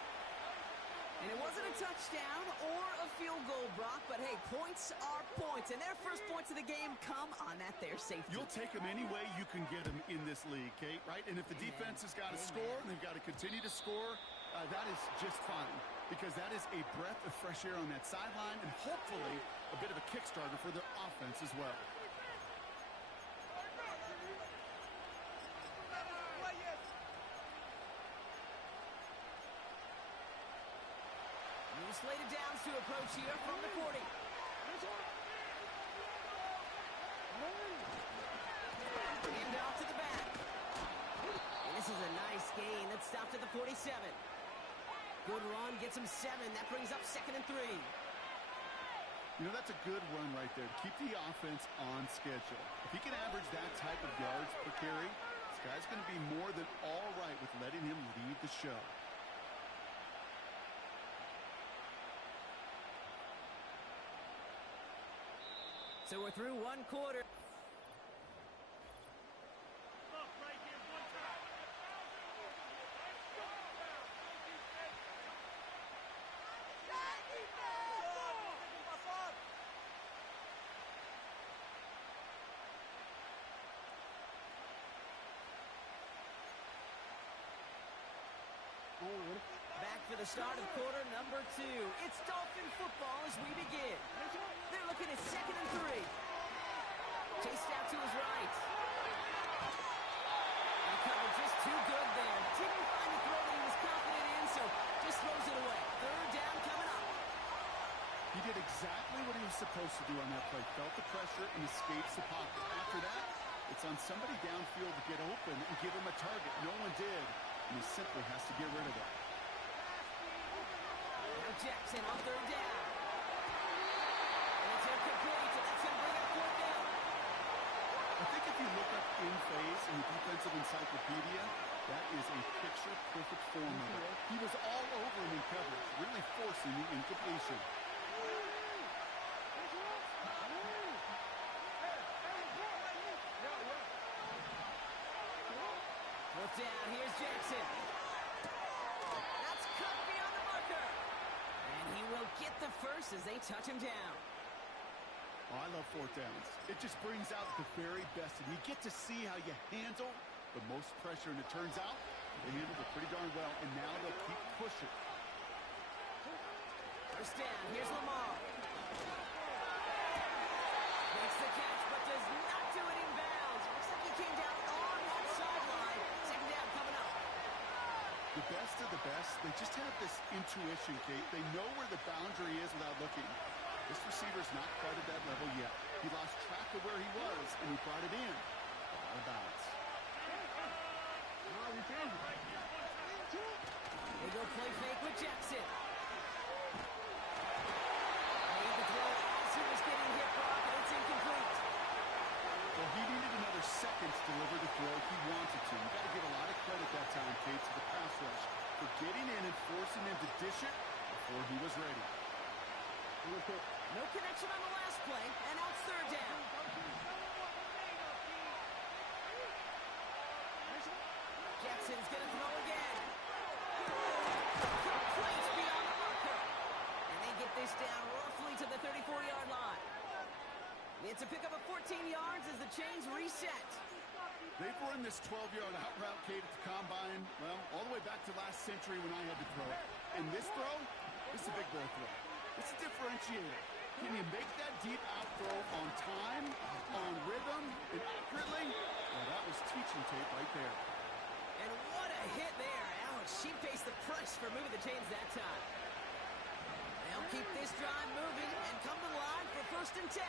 And it wasn't a touchdown or a field goal, Brock, but hey, points are points. And their first points of the game come on that there safety. You'll take them any way you can get them in this league, Kate, right? And if the defense has got to score and they've got to continue to score, that is just fine, because that is a breath of fresh air on that sideline and hopefully a bit of a kickstarter for their offense as well. Slated downs to approach here from the 40. And off to the back. And this is a nice gain that stopped at the 47. Good run, gets him 7. That brings up 2nd and 3. You know, that's a good run right there to keep the offense on schedule. If he can average that type of yards per carry, this guy's going to be more than all right with letting him lead the show. So we're through 1 quarter. Stop right here, 1 time. Back for the start of quarter number 2. It's Dolphin football as we begin. They're looking at 2nd and 3. Chased out to his right. And covered just too good there. Didn't find the throw that he was confident in, so just throws it away. 3rd down coming up. He did exactly what he was supposed to do on that play. Felt the pressure and escapes the pocket. After that, it's on somebody downfield to get open and give him a target. No one did, and he simply has to get rid of it. Now Jackson on 3rd down. And it's incomplete, and that's going to bring up 4th down. I think if you look up in phase in the defensive encyclopedia, that is a picture-perfect form of it. He was all over him in coverage, really forcing the incompletion. 4th down, here's Jackson. That's cut beyond the marker. And he will get the first as they touch him down. Oh, I love 4th downs. It just brings out the very best, and you get to see how you handle the most pressure, and it turns out they handled it pretty darn well, and now they'll keep pushing. 1st down, here's Lamar. Makes the catch, but does not do it in bounds. Looks like he came down on that sideline. Second down coming up. The best of the best, they just have this intuition, Kate. They know where the boundary is without looking. This receiver's not quite at that level yet. He lost track of where he was, and he brought it in. Out of bounds. They go play fake with Jackson. Made the throw as he was getting hit, Brock, and it's incomplete. Well, he needed another second to deliver the throw he wanted to. You got to give a lot of credit that time, Kate, to the pass rush for getting in and forcing him to dish it before he was ready. No connection on the last play, and now it's third down. Jackson's going to throw again. Complete beyond the marker. And they get this down roughly to the 34-yard line. It's a pickup of 14 yards as the chains reset. They've run this 12-yard out route, Kate, at the combine, well, all the way back to last century when I had to throw it. And this throw, this is a big boy throw. It's a differentiator. Can you make that deep out throw on time, on rhythm, and accurately? Well, that was teaching tape right there. And what a hit there. Ouch, she faced the price for moving the chains that time. They'll keep this drive moving and come to the line for 1st and 10.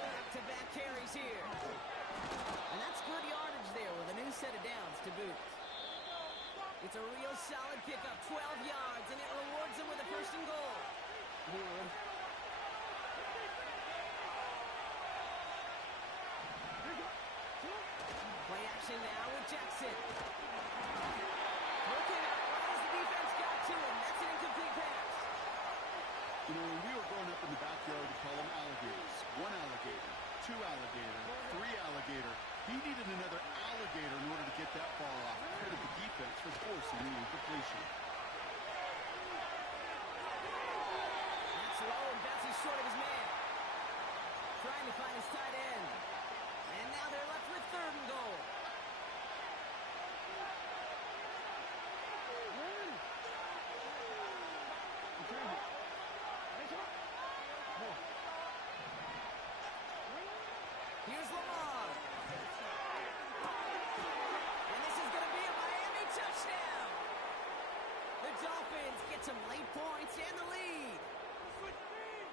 Back-to-back carries here. And that's good yardage there with a new set of downs to boot. It's a real solid pickup, 12 yards, and it rewards them with a 1st and goal. Play action now with Jackson. Looking out right as the defense got to him. That's an incomplete pass. You know, when we were growing up in the backyard, we call them alligators. 1 alligator, 2 alligator, 3 alligator. He needed another alligator in order to get that ball off. Credit the defense for forcing the incompletion. That's low and bounces short of his man. Trying to find his tight end. And now they're left with 3rd and goal. Here's Lamar. And this is going to be a Miami touchdown. The Dolphins get some late points and the lead.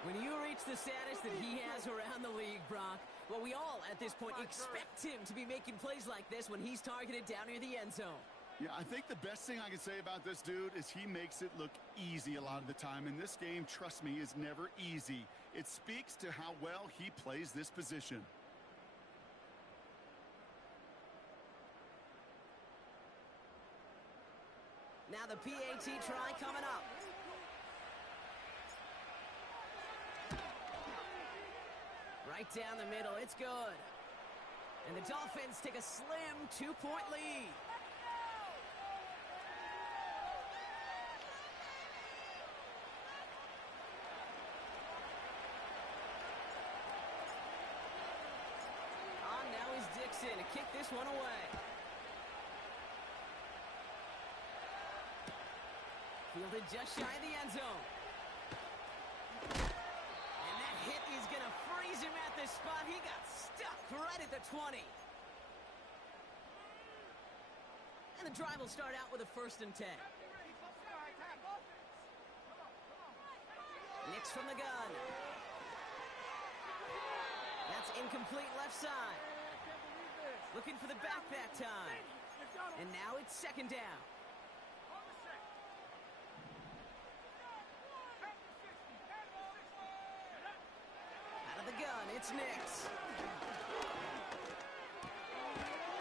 When you reach the status that he has around the league, Brock, well, we all at this point expect him to be making plays like this when he's targeted down near the end zone. Yeah, I think the best thing I can say about this dude is he makes it look easy a lot of the time. And this game, trust me, is never easy. It speaks to how well he plays this position. Now the PAT try coming up. Right down the middle, it's good. And the Dolphins take a slim 2-point lead. On now is Dixon to kick this one away. Fielded just shy of the end zone. And that hit is going to freeze him at this spot. He got stuck right at the 20. And the drive will start out with a 1st and 10. Nix from the gun. That's incomplete left side. Looking for the back that time. And now it's 2nd down. The gun, it's Nix.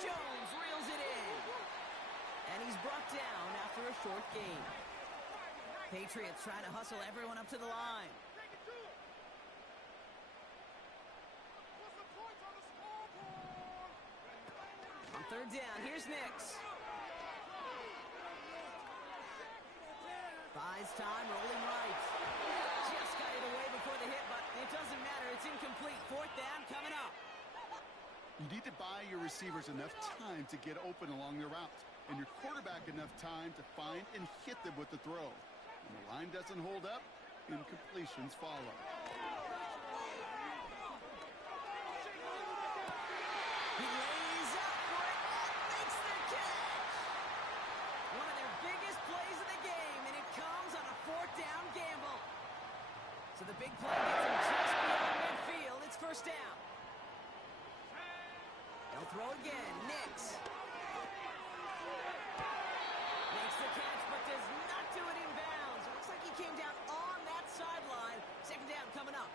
Jones reels it in. And he's brought down after a short gain. Patriots trying to hustle everyone up to the line. On 3rd down, here's Nix. Buys time, rolling right. Just got it away before the hit, but it doesn't matter. It's incomplete. 4th down coming up. You need to buy your receivers enough time to get open along their route, and your quarterback enough time to find and hit them with the throw. When the line doesn't hold up, incompletions follow. He lays up for it and makes the catch. One of their biggest plays of the game, and it comes on a 4th down gamble. So the big play gets him just beyond midfield. It's first down. They'll throw again. Nix makes the catch, but does not do it in bounds. It looks like he came down on that sideline. 2nd down coming up.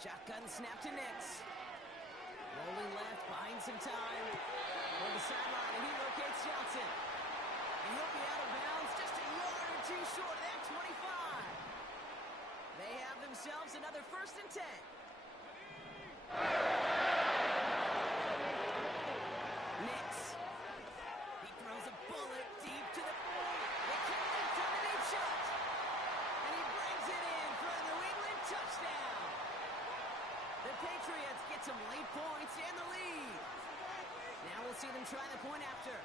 Shotgun snap to Nix. Rolling left, buying some time. On the sideline, and he locates Johnson. And he'll be out of bounds just a yard or 2 short of that 25. They have themselves another 1st and 10. Nix. He throws a bullet deep to the point. They can't get dominate shot. And he brings it in for a New England touchdown. The Patriots get some late points and the lead. Now we'll see them try the point after.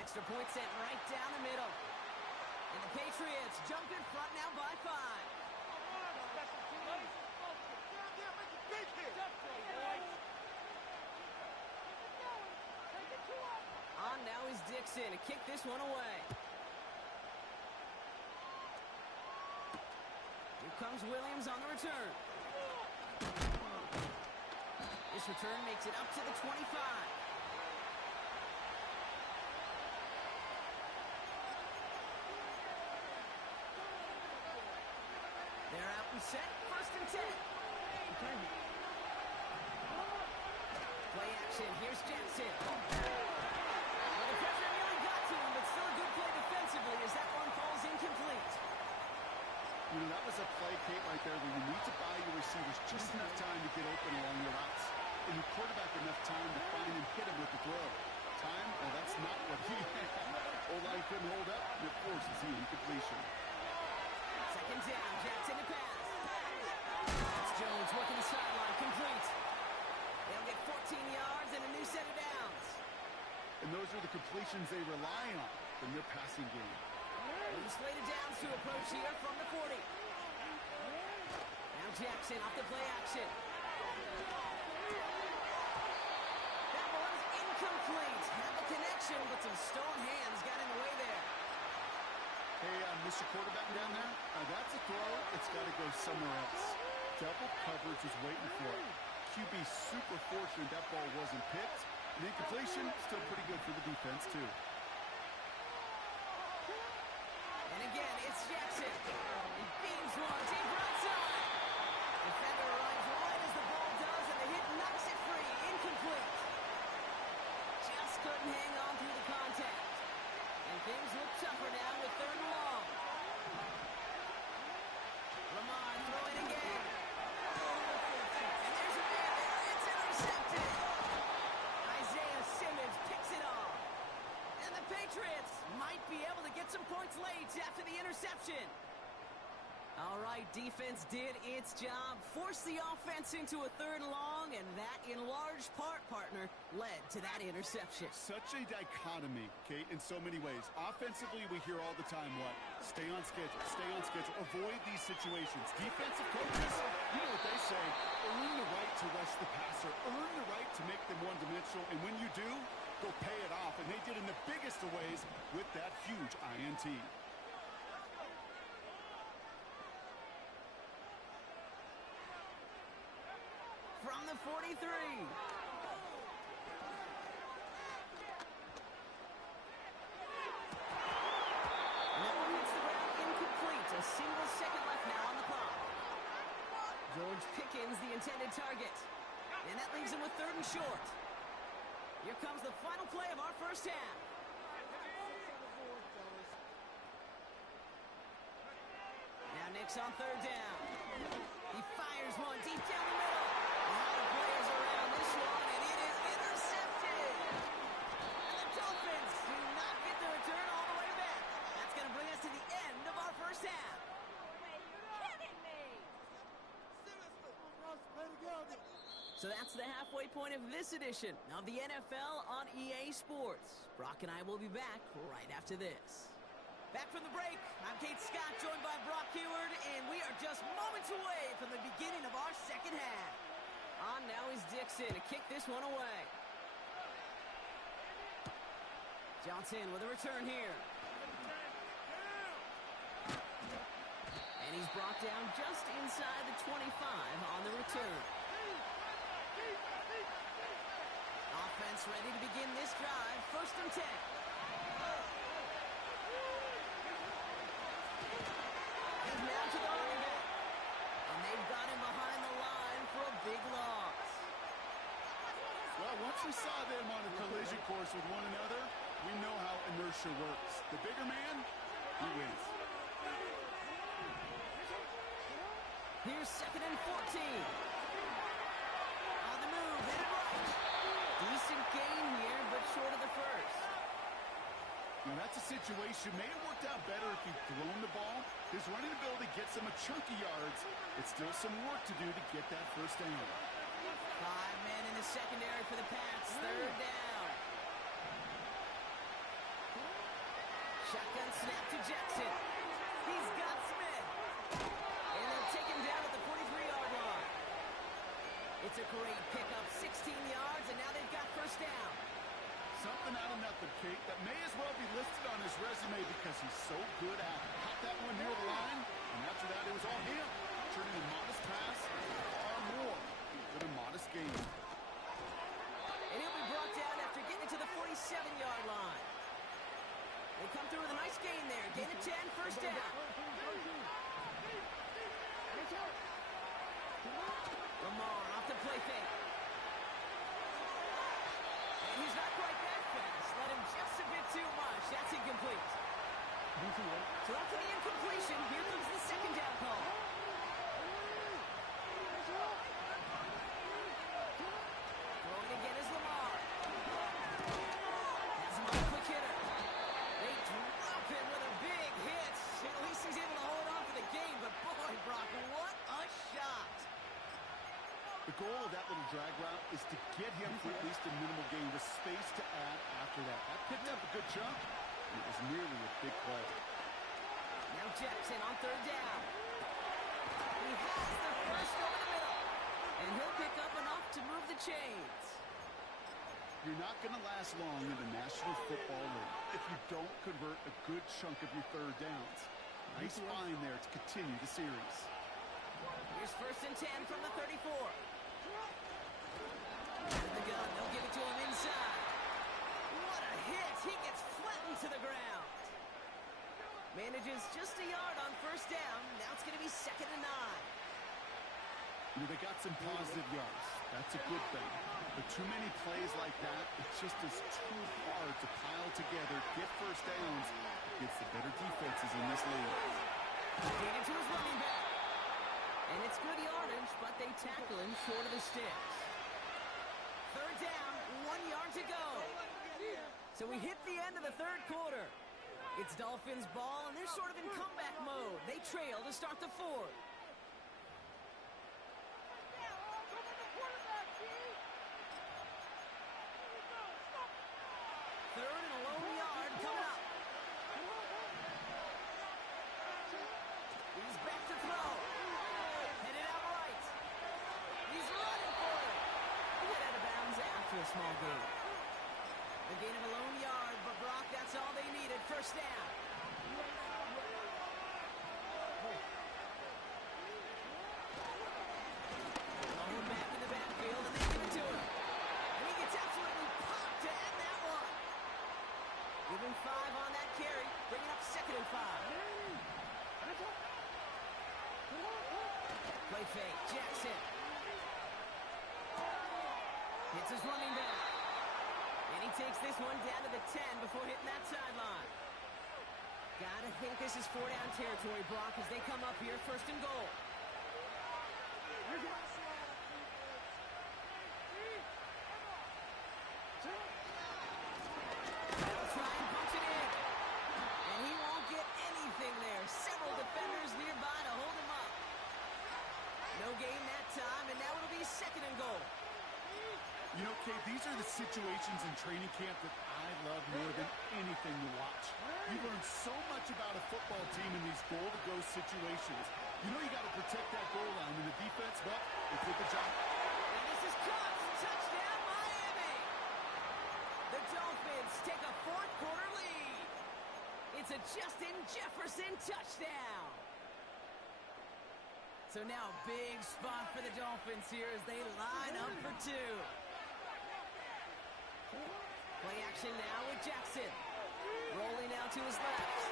Extra point sent right down the middle. And the Patriots jump in front now by 5. On now is Dixon to kick this one away. Here comes Williams on the return. This return makes it up to the 25. They're out and set. 1st and 10. Play action. Here's Jackson. Well, the pressure nearly got to him, but still a good play defensively as that one falls incomplete. You know, that was a play, Kate, right there where you need to buy your receivers just enough time to get open along your routes. And your quarterback enough time to find and hit him with the throw. Time? Well, that's not what he had. O-line couldn't hold up, and it forces the incompletion. 2nd down, Jackson to pass. That's Jones working the sideline, complete. They'll get 14 yards and a new set of downs. And those are the completions they rely on in their passing game. Loose slated downs to approach here from the 40. Now Jackson off the play action. That one's incomplete. Had the connection, but some stone hands got in the way there. Hey, Mr. Quarterback down there, that's a throw. It's got to go somewhere else. Double coverage is waiting for it. QB super fortunate that ball wasn't picked. And incompletion, still pretty good for the defense, too. And again, it's Jackson. He beams one deep right side. Defender runs right as the ball does, and the hit knocks it free. Incomplete. Just couldn't hang on through the contact. And things look tougher now with 3rd and long. Lamar throwing again. And there's a man there. It's intercepted. Isaiah Simmons picks it off. And the Patriots might be able to get some points late after the interception. All right, defense did its job, forced the offense into a 3rd and long, and that, in large part, partner, led to that interception. Such a dichotomy, Kate, in so many ways. Offensively, we hear all the time what? Stay on schedule, avoid these situations. Defensive coaches, you know what they say, earn the right to rush the passer, earn the right to make them one-dimensional, and when you do, go pay it off. And they did in the biggest of ways with that huge INT. From the 43. And that one hits the ground incomplete. A single second left now on the clock. George Pickens, the intended target. And that leaves him with 3rd and short. Here comes the final play of our first half. Now Nix on 3rd down. He fires one deep down the middle. A lot of players around this one, and it is intercepted. And the Dolphins do not get the return all the way back. That's going to bring us to the end of our first half. Are you kidding me? Seriously. So that's the halfway point of this edition of the NFL on EA Sports. Brock and I will be back right after this. Back from the break, I'm Kate Scott, joined by Brock Heward, and we are just moments away from the beginning of our second half. On now is Dixon to kick this one away. Johnson with a return here. And he's brought down just inside the 25 on the return. Offense ready to begin this drive. 1st and 10. He's now to the running back. And they've got him behind the line for a big loss. Well, once we saw them on a collision course with one another, we know how inertia works. The bigger man, he wins. Here's 2nd and 14. On the move, hit it right. Decent gain here, but short of the first. Now that's a situation. May have worked out better if he'd thrown the ball. His running ability gets him a chunky yards. It's still some work to do to get that first down. 5 men in the secondary for the Pats. 3rd down. Shotgun snap to Jackson. He's got Smith. And they'll take him down at the 43-yard line. It's a great pickup, 16 yards, and now they've got 1st down. Something out of nothing, Kate, that may as well be listed on his resume because he's so good at it. Caught that one near the line, and after that it was all him. Turning a modest pass far more than a modest gain. And he'll be brought down after getting it to the 47-yard line. They come through with a nice gain there. Gain of 10, 1st down. Lamar off the play fake. And he's not quite that fast. Let him just a bit too much. That's incomplete. So after the incompletion, here comes the 2nd down call. Throwing again is Lamar. Has him on a quick hitter. They drop him with a big hit. At least he's able to hold on for the game, but boy, Brock, what a shot. The goal of that little drag route is to get him for at least a minimal gain with space to add after that. That picked up a good chunk, and it was nearly a big play. Now Jackson on 3rd down. He has the first over the middle. And he'll pick up enough to move the chains. You're not going to last long in the National Football League if you don't convert a good chunk of your 3rd downs. Nice find there to continue the series. Here's 1st and 10 from the 34. With the gun, they'll give it to him inside. What a hit! He gets flattened to the ground. Manages just a yard on 1st down. Now it's going to be 2nd and 9. You know, they got some positive yards. That's a good thing. But too many plays like that, it just is too hard to pile together, get 1st downs against the better defenses in this league. Dig into his running back. And it's good yardage, but they tackle him short of the sticks. 3rd down, 1 yard to go. So we hit the end of the 3rd quarter. It's Dolphins ball, and they're sort of in comeback mode. They trail to start the 4th. 3rd and a lone yard coming up. He's back to throw. Headed out right. He's running for it. Get out of bounds after a small gain. A gain of a lone yard, but Brock, that's all they needed. 1st down. Long back in the backfield, and they give it to him. And he gets absolutely popped to end that one. Give him 5 on that carry, bringing up 2nd and 5. Play fake, Jackson. Hits his running back. And he takes this one down to the 10 before hitting that sideline. Gotta think this is 4-down territory, Brock, as they come up here, 1st and goal. They'll try and punch it in. And he won't get anything there. Several defenders nearby to hold him up. No gain that time, and now it'll be 2nd and goal. You know, Kate, these are the situations in training camp that I love more than anything to watch. You learn so much about a football team in these goal-to-go situations. You know you got to protect that goal line, and the defense, well, they did the job. And this is caught. Touchdown, Miami. The Dolphins take a fourth-quarter lead. It's a Justin Jefferson touchdown. So now a big spot for the Dolphins here as they line up for two. Play action now with Jackson. Rolling out to his left.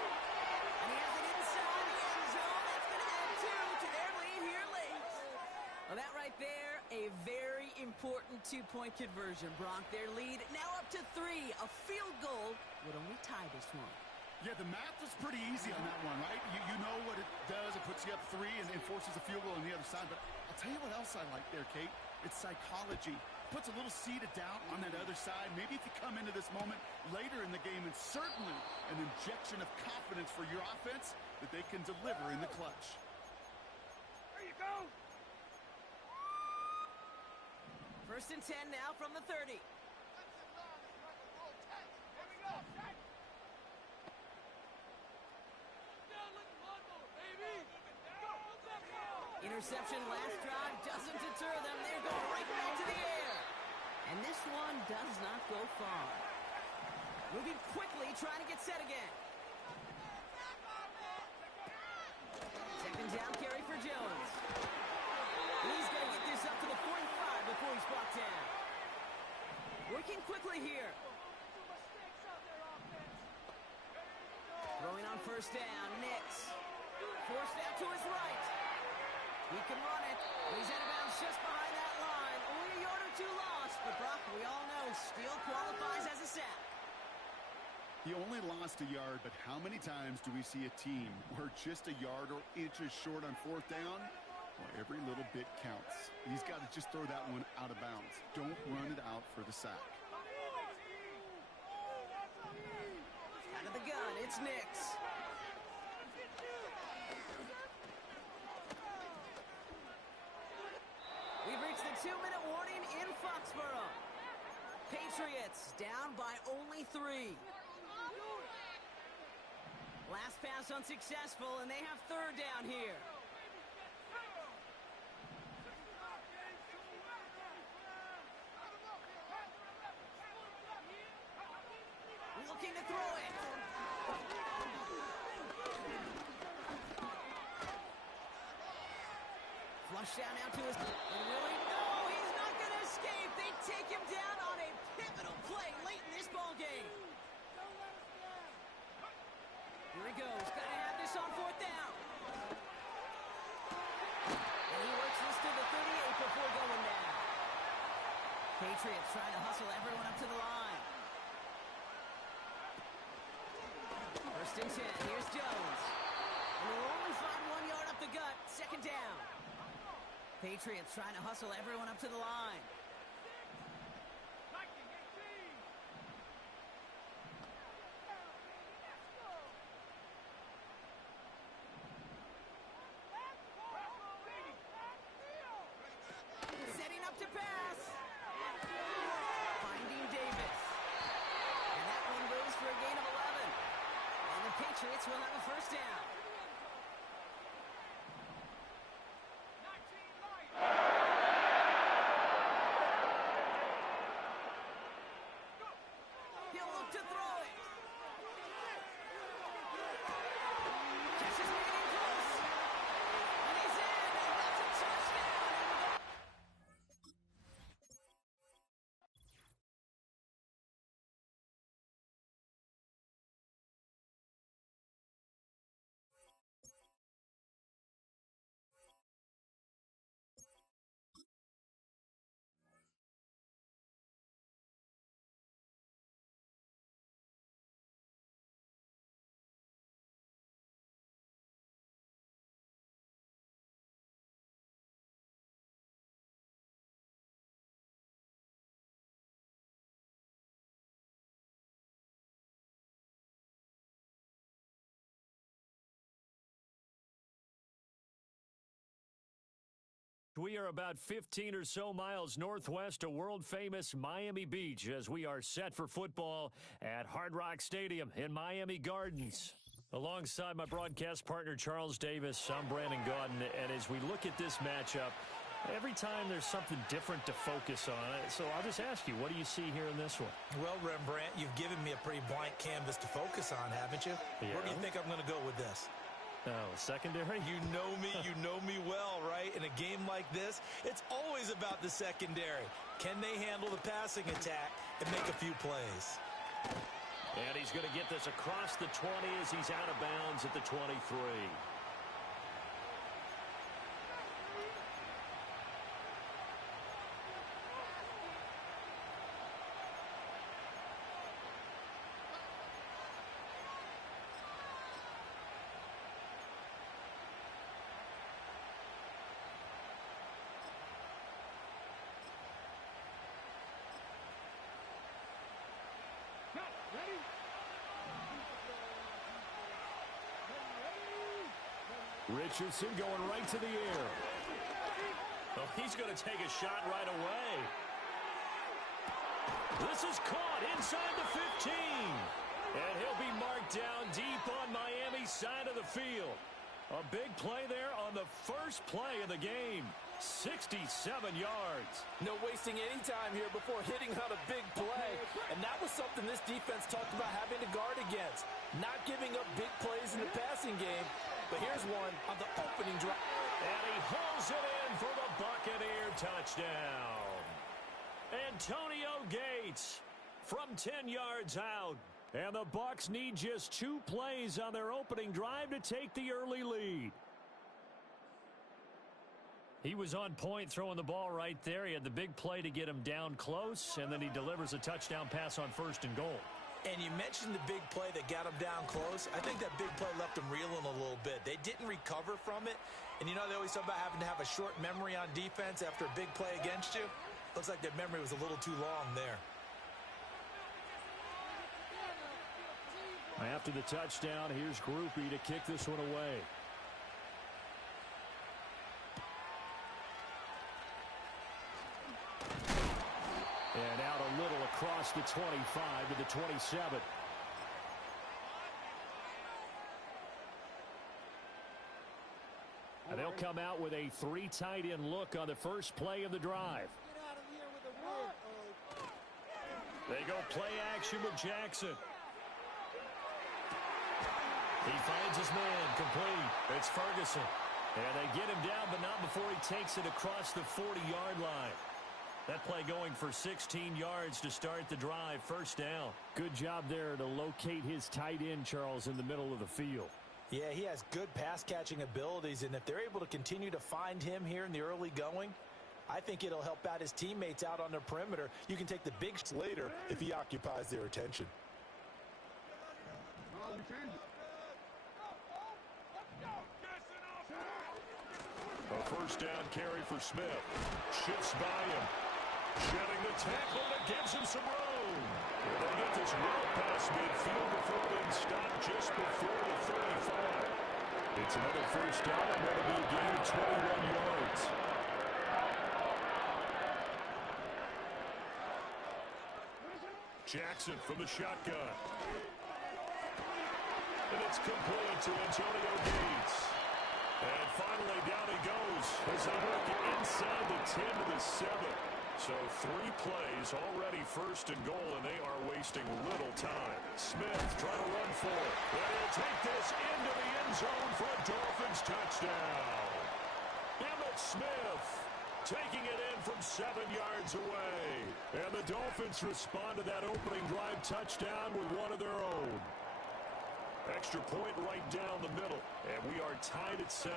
And he has it inside the end zone. That's going to add two to their lead here late. Well, that right there, a very important two-point conversion. Bronc their lead now up to 3. A field goal would only tie this one. Yeah, the math is pretty easy on that one, right? You know what it does. It puts you up 3 and forces a field goal on the other side. But I'll tell you what else I like there, Kate. It's psychology. Puts a little seed of doubt on that other side. Maybe if you come into this moment later in the game, and certainly an injection of confidence for your offense that they can deliver in the clutch. There you go. First and 10 now from the 30. Here we go. Interception last drive doesn't deter them. They're going right back to the air. And this one does not go far. Moving quickly, trying to get set again. Second down carry for Jones. He's going to get this up to the 45 before he's brought down. Working quickly here. Throwing on first down, Nix. Forced out to his right. He can run it. He's out of bounds just behind that line. Only a yard or two lost, but Brock, we all know, still qualifies as a sack. He only lost a yard, but how many times do we see a team where just a yard or inches short on fourth down? Well, every little bit counts. He's got to just throw that one out of bounds. Don't run it out for the sack. Out of the gun, it's Nix. We've reached the 2-minute warning in Foxborough. Patriots down by only 3. Last pass unsuccessful, and they have third down here. Looking to throw it. Flush down out to his... And really, no, he's not going to escape. They take him down on a pivotal play late in this ball game. Here he goes. Got to have this on fourth down. And he works this to the 38 before going down. Patriots trying to hustle everyone up to the line. First and 10. Here's Jones. And we'll only find 1 yard up the gut. Second down. Patriots trying to hustle everyone up to the line. Setting up to pass. Finding Davis. And that one goes for a gain of 11. And the Patriots will have a first down. He'll look to throw it. Catches it in close. And he's in. And that's a touchdown. We are about 15 or so miles northwest of world-famous Miami Beach as we are set for football at Hard Rock Stadium in Miami Gardens. Alongside my broadcast partner, Charles Davis, I'm Brandon Gaudin, and as we look at this matchup, every time there's something different to focus on. So I'll just ask you, what do you see here in this one? Well, Rembrandt, you've given me a pretty blank canvas to focus on, haven't you? Yeah. Where do you think I'm going to go with this? Oh, secondary? You know me well, right? In a game like this, it's always about the secondary. Can they handle the passing attack and make a few plays? And he's going to get this across the 20 as he's out of bounds at the 23. Richardson going right to the air. Well, he's going to take a shot right away. This is caught inside the 15. And he'll be marked down deep on Miami's side of the field. A big play there on the first play of the game. 67 yards. No wasting any time here before hitting on a big play. And that was something this defense talked about having to guard against. Not giving up big plays in the passing game. But here's one on the opening drive. And he hauls it in for the Buccaneer touchdown. Antonio Gates from 10 yards out. And the Bucs need just 2 plays on their opening drive to take the early lead. He was on point throwing the ball right there. He had the big play to get him down close, and then he delivers a touchdown pass on 1st and goal. And you mentioned the big play that got him down close. I think that big play left him reeling a little bit. They didn't recover from it. And you know they always talk about having to have a short memory on defense after a big play against you? Looks like their memory was a little too long there. After the touchdown, here's Groupie to kick this one away. And out a little across the 25 to the 27. And they'll come out with a 3 tight end look on the first play of the drive. They go play action with Jackson. He finds his man complete. It's Ferguson. And they get him down, but not before he takes it across the 40-yard line. That play going for 16 yards to start the drive. First down. Good job there to locate his tight end, Charles, in the middle of the field. Yeah, he has good pass-catching abilities, and if they're able to continue to find him here in the early going, I think it'll help out his teammates out on their perimeter. You can take the big later if he occupies their attention. A first down carry for Smith. Shifts by him. Shedding the tackle that gives him some room. They get this well past midfield before being stopped just before the 35. It's another first down and that'll be a gain of 21 yards. Jackson from the shotgun. And it's complete to Antonio Gates. And finally, down he goes as they work inside the 10 to the 7. So 3 plays already first and goal, and they are wasting little time. Smith trying to run for it. And he'll take this into the end zone for a Dolphins touchdown. Emmitt Smith taking it in from 7 yards away. And the Dolphins respond to that opening drive touchdown with one of their own. Extra point right down the middle, and we are tied at 7.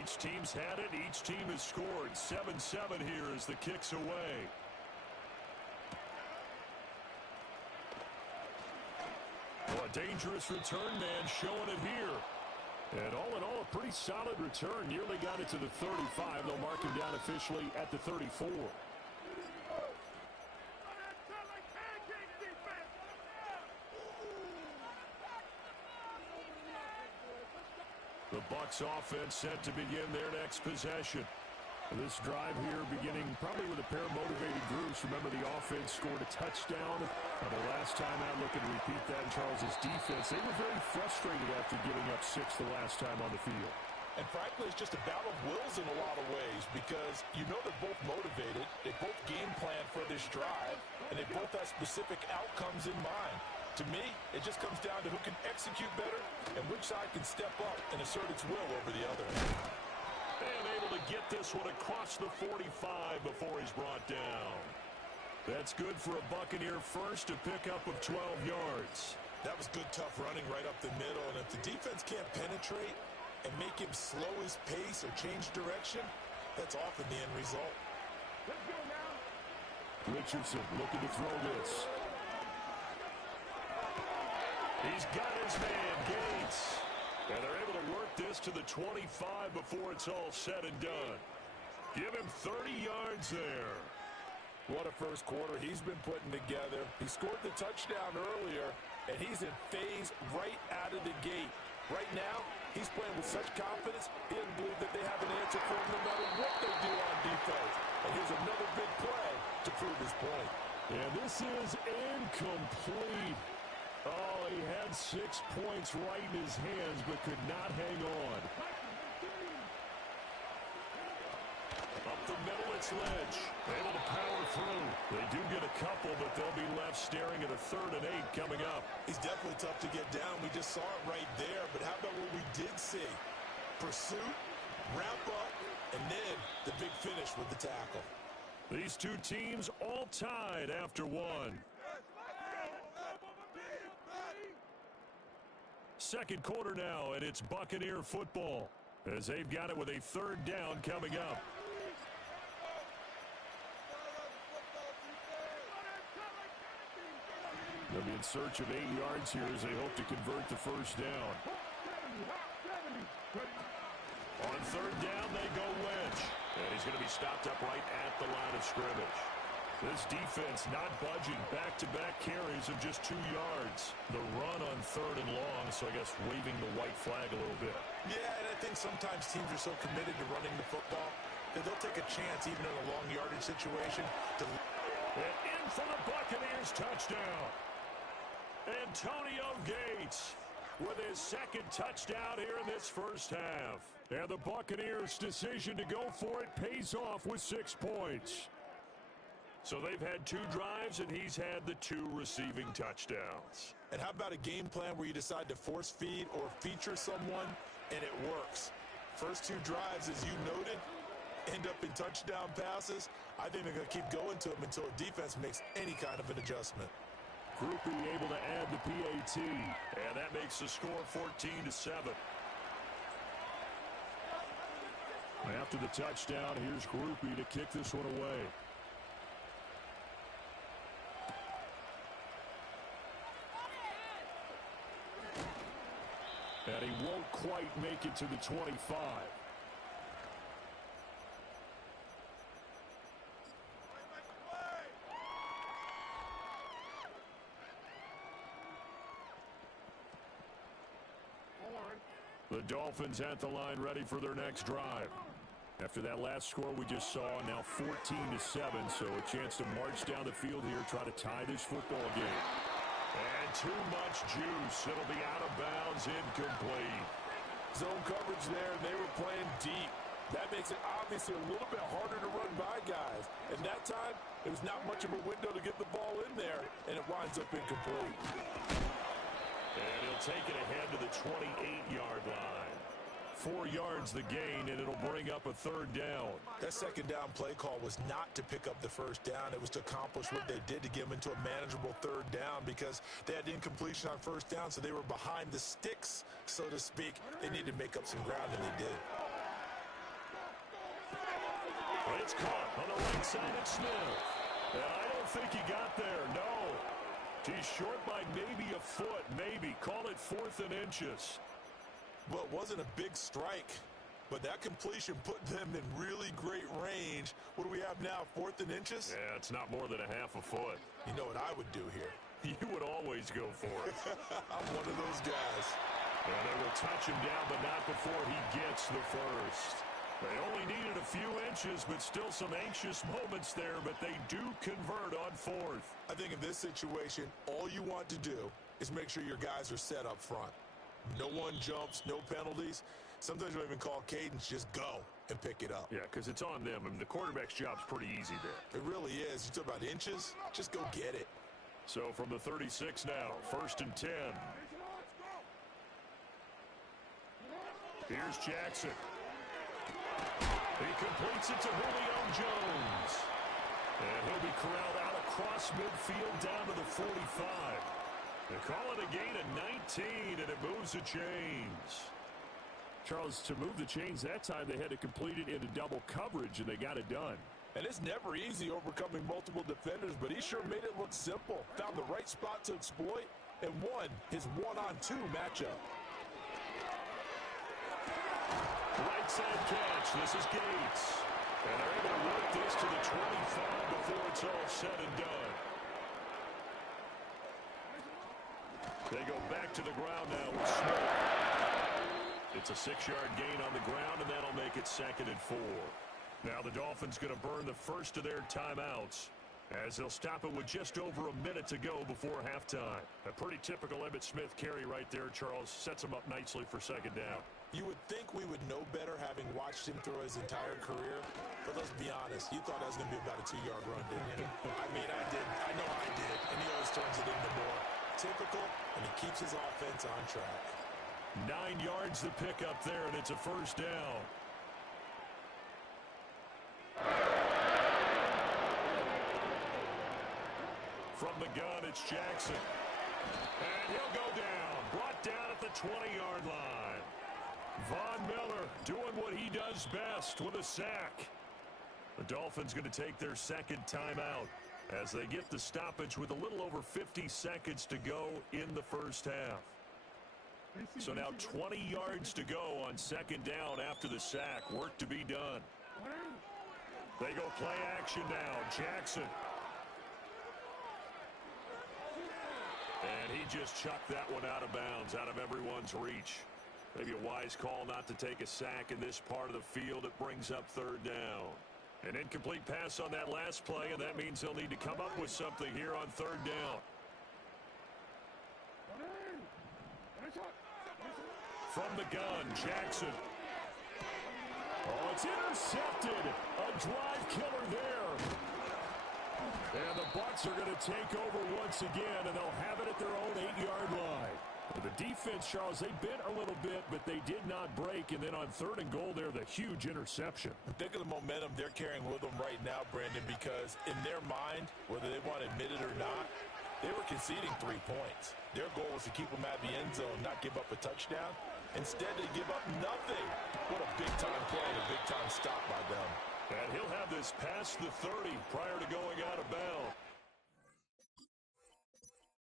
Each team's had it. Each team has scored. 7-7 here as the kick's away. Well, a dangerous return man showing it here. And all in all, a pretty solid return. Nearly got it to the 35. They'll mark him down officially at the 34. Bucs offense set to begin their next possession. This drive here beginning probably with a pair of motivated groups. Remember, the offense scored a touchdown. The last time out, looking to repeat that in Charles' defense. They were very frustrated after giving up 6 the last time on the field. And frankly, it's just a battle of wills in a lot of ways because you know they're both motivated. They both game plan for this drive, and they both have specific outcomes in mind. To me, it just comes down to who can execute better and which side can step up and assert its will over the other. And able to get this one across the 45 before he's brought down. That's good for a Buccaneer first, a pickup of 12 yards. That was good, tough running right up the middle. And if the defense can't penetrate and make him slow his pace or change direction, that's often the end result. Let's go now. Richardson looking to throw this. He's got his man, Gates. And they're able to work this to the 25 before it's all said and done. Give him 30 yards there. What a first quarter he's been putting together. He scored the touchdown earlier, and he's in phase right out of the gate. Right now, he's playing with such confidence, he doesn't believe that they have an answer for him no matter what they do on defense. And here's another big play to prove his point. And this is incomplete. Oh, he had 6 points right in his hands, but could not hang on. Up the middle, it's Lynch. Able to power through. They do get a couple, but they'll be left staring at a 3rd and 8 coming up. He's definitely tough to get down. We just saw it right there. But how about what we did see? Pursuit, wrap up, and then the big finish with the tackle. These two teams all tied after one. Second quarter now, and it's Buccaneer football as they've got it with a 3rd down coming up. They'll be in search of 8 yards here as they hope to convert the first down. On 3rd down, they go Lynch. And he's going to be stopped up right at the line of scrimmage. This defense not budging. Back-to-back carries of just 2 yards. The run on 3rd and long, so I guess waving the white flag a little bit. Yeah, and I think sometimes teams are so committed to running the football that they'll take a chance even in a long yardage situation. And in for the Buccaneers touchdown. Antonio Gates with his 2nd touchdown here in this first half. And the Buccaneers' decision to go for it pays off with 6 points. So they've had 2 drives, and he's had the 2 receiving touchdowns. And how about a game plan where you decide to force feed or feature someone, and it works? First 2 drives, as you noted, end up in touchdown passes. I think they're going to keep going to them until the defense makes any kind of an adjustment. Groupie able to add the PAT, and that makes the score 14-7. After the touchdown, here's Groupie to kick this one away. And he won't quite make it to the 25. The Dolphins at the line ready for their next drive. After that last score we just saw, now 14-7, so a chance to march down the field here, try to tie this football game. And too much juice. It'll be out of bounds, incomplete. Zone coverage there, and they were playing deep. That makes it obviously a little bit harder to run by guys. And that time, it was not much of a window to get the ball in there, and it winds up incomplete. And he'll take it ahead to the 28-yard line. 4 yards the gain, and it'll bring up a 3rd down. That 2nd down play call was not to pick up the 1st down. It was to accomplish what they did to get them into a manageable 3rd down because they had incompletion on 1st down, so they were behind the sticks, so to speak. They needed to make up some ground, and they did. It's caught on the right side of Smith. And I don't think he got there, no. He's short by maybe a foot, maybe. Call it 4th and inches. Well, it wasn't a big strike, but that completion put them in really great range. What do we have now, 4th and inches? Yeah, it's not more than a half a foot. You know what I would do here? You would always go for it. I'm one of those guys. And they will touch him down, but not before he gets the first. They only needed a few inches, but still some anxious moments there, but they do convert on fourth. I think in this situation, all you want to do is make sure your guys are set up front. No one jumps, no penalties. Sometimes you don't even call cadence, just go and pick it up. Yeah, because it's on them. I mean, the quarterback's job's pretty easy there. It really is. You talk about inches, just go get it. So from the 36 now, 1st and 10. Here's Jackson. He completes it to Julio Jones. And he'll be corralled out across midfield down to the 45. They call it a gain of 19, and it moves the chains. Charles, to move the chains that time, they had to complete it into double coverage, and they got it done. And it's never easy overcoming multiple defenders, but he sure made it look simple. Found the right spot to exploit and won his one-on-2 matchup. Right side catch. This is Gates. And they're able to work this to the 25 before it's all said and done. They go back to the ground now with Smith. It's a 6-yard gain on the ground, and that'll make it 2nd and 4. Now the Dolphins going to burn the first of their timeouts as they'll stop it with just over a minute to go before halftime. A pretty typical Emmitt Smith carry right there, Charles. Sets him up nicely for 2nd down. You would think we would know better having watched him through his entire career, but let's be honest, you thought that was going to be about a 2-yard run, didn't you? I mean, I did. I know I did, and he always turns it into more typical, and he keeps his offense on track. 9 yards to pick up there, and it's a 1st down. From the gun, it's Jackson. And he'll go down. Brought down at the 20-yard line. Von Miller doing what he does best with a sack. The Dolphins going to take their 2nd timeout as they get the stoppage with a little over 50 seconds to go in the first half. So now 20 yards to go on 2nd down after the sack. Work to be done. They go play action now. Jackson. And he just chucked that one out of bounds, out of everyone's reach. Maybe a wise call not to take a sack in this part of the field. It brings up 3rd down. An incomplete pass on that last play, and that means they'll need to come up with something here on 3rd down. From the gun, Jackson. Oh, it's intercepted. A drive killer there. And the Bucs are going to take over once again, and they'll have it at their own 8-yard line. The defense, Charles, they bit a little bit, but they did not break. And then on 3rd and goal there, the huge interception. Think of the momentum they're carrying with them right now, Brandon, because in their mind, whether they want to admit it or not, they were conceding 3 points. Their goal was to keep them at the end zone, not give up a touchdown. Instead, they give up nothing. What a big-time play and a big-time stop by them. And he'll have this past the 30 prior to going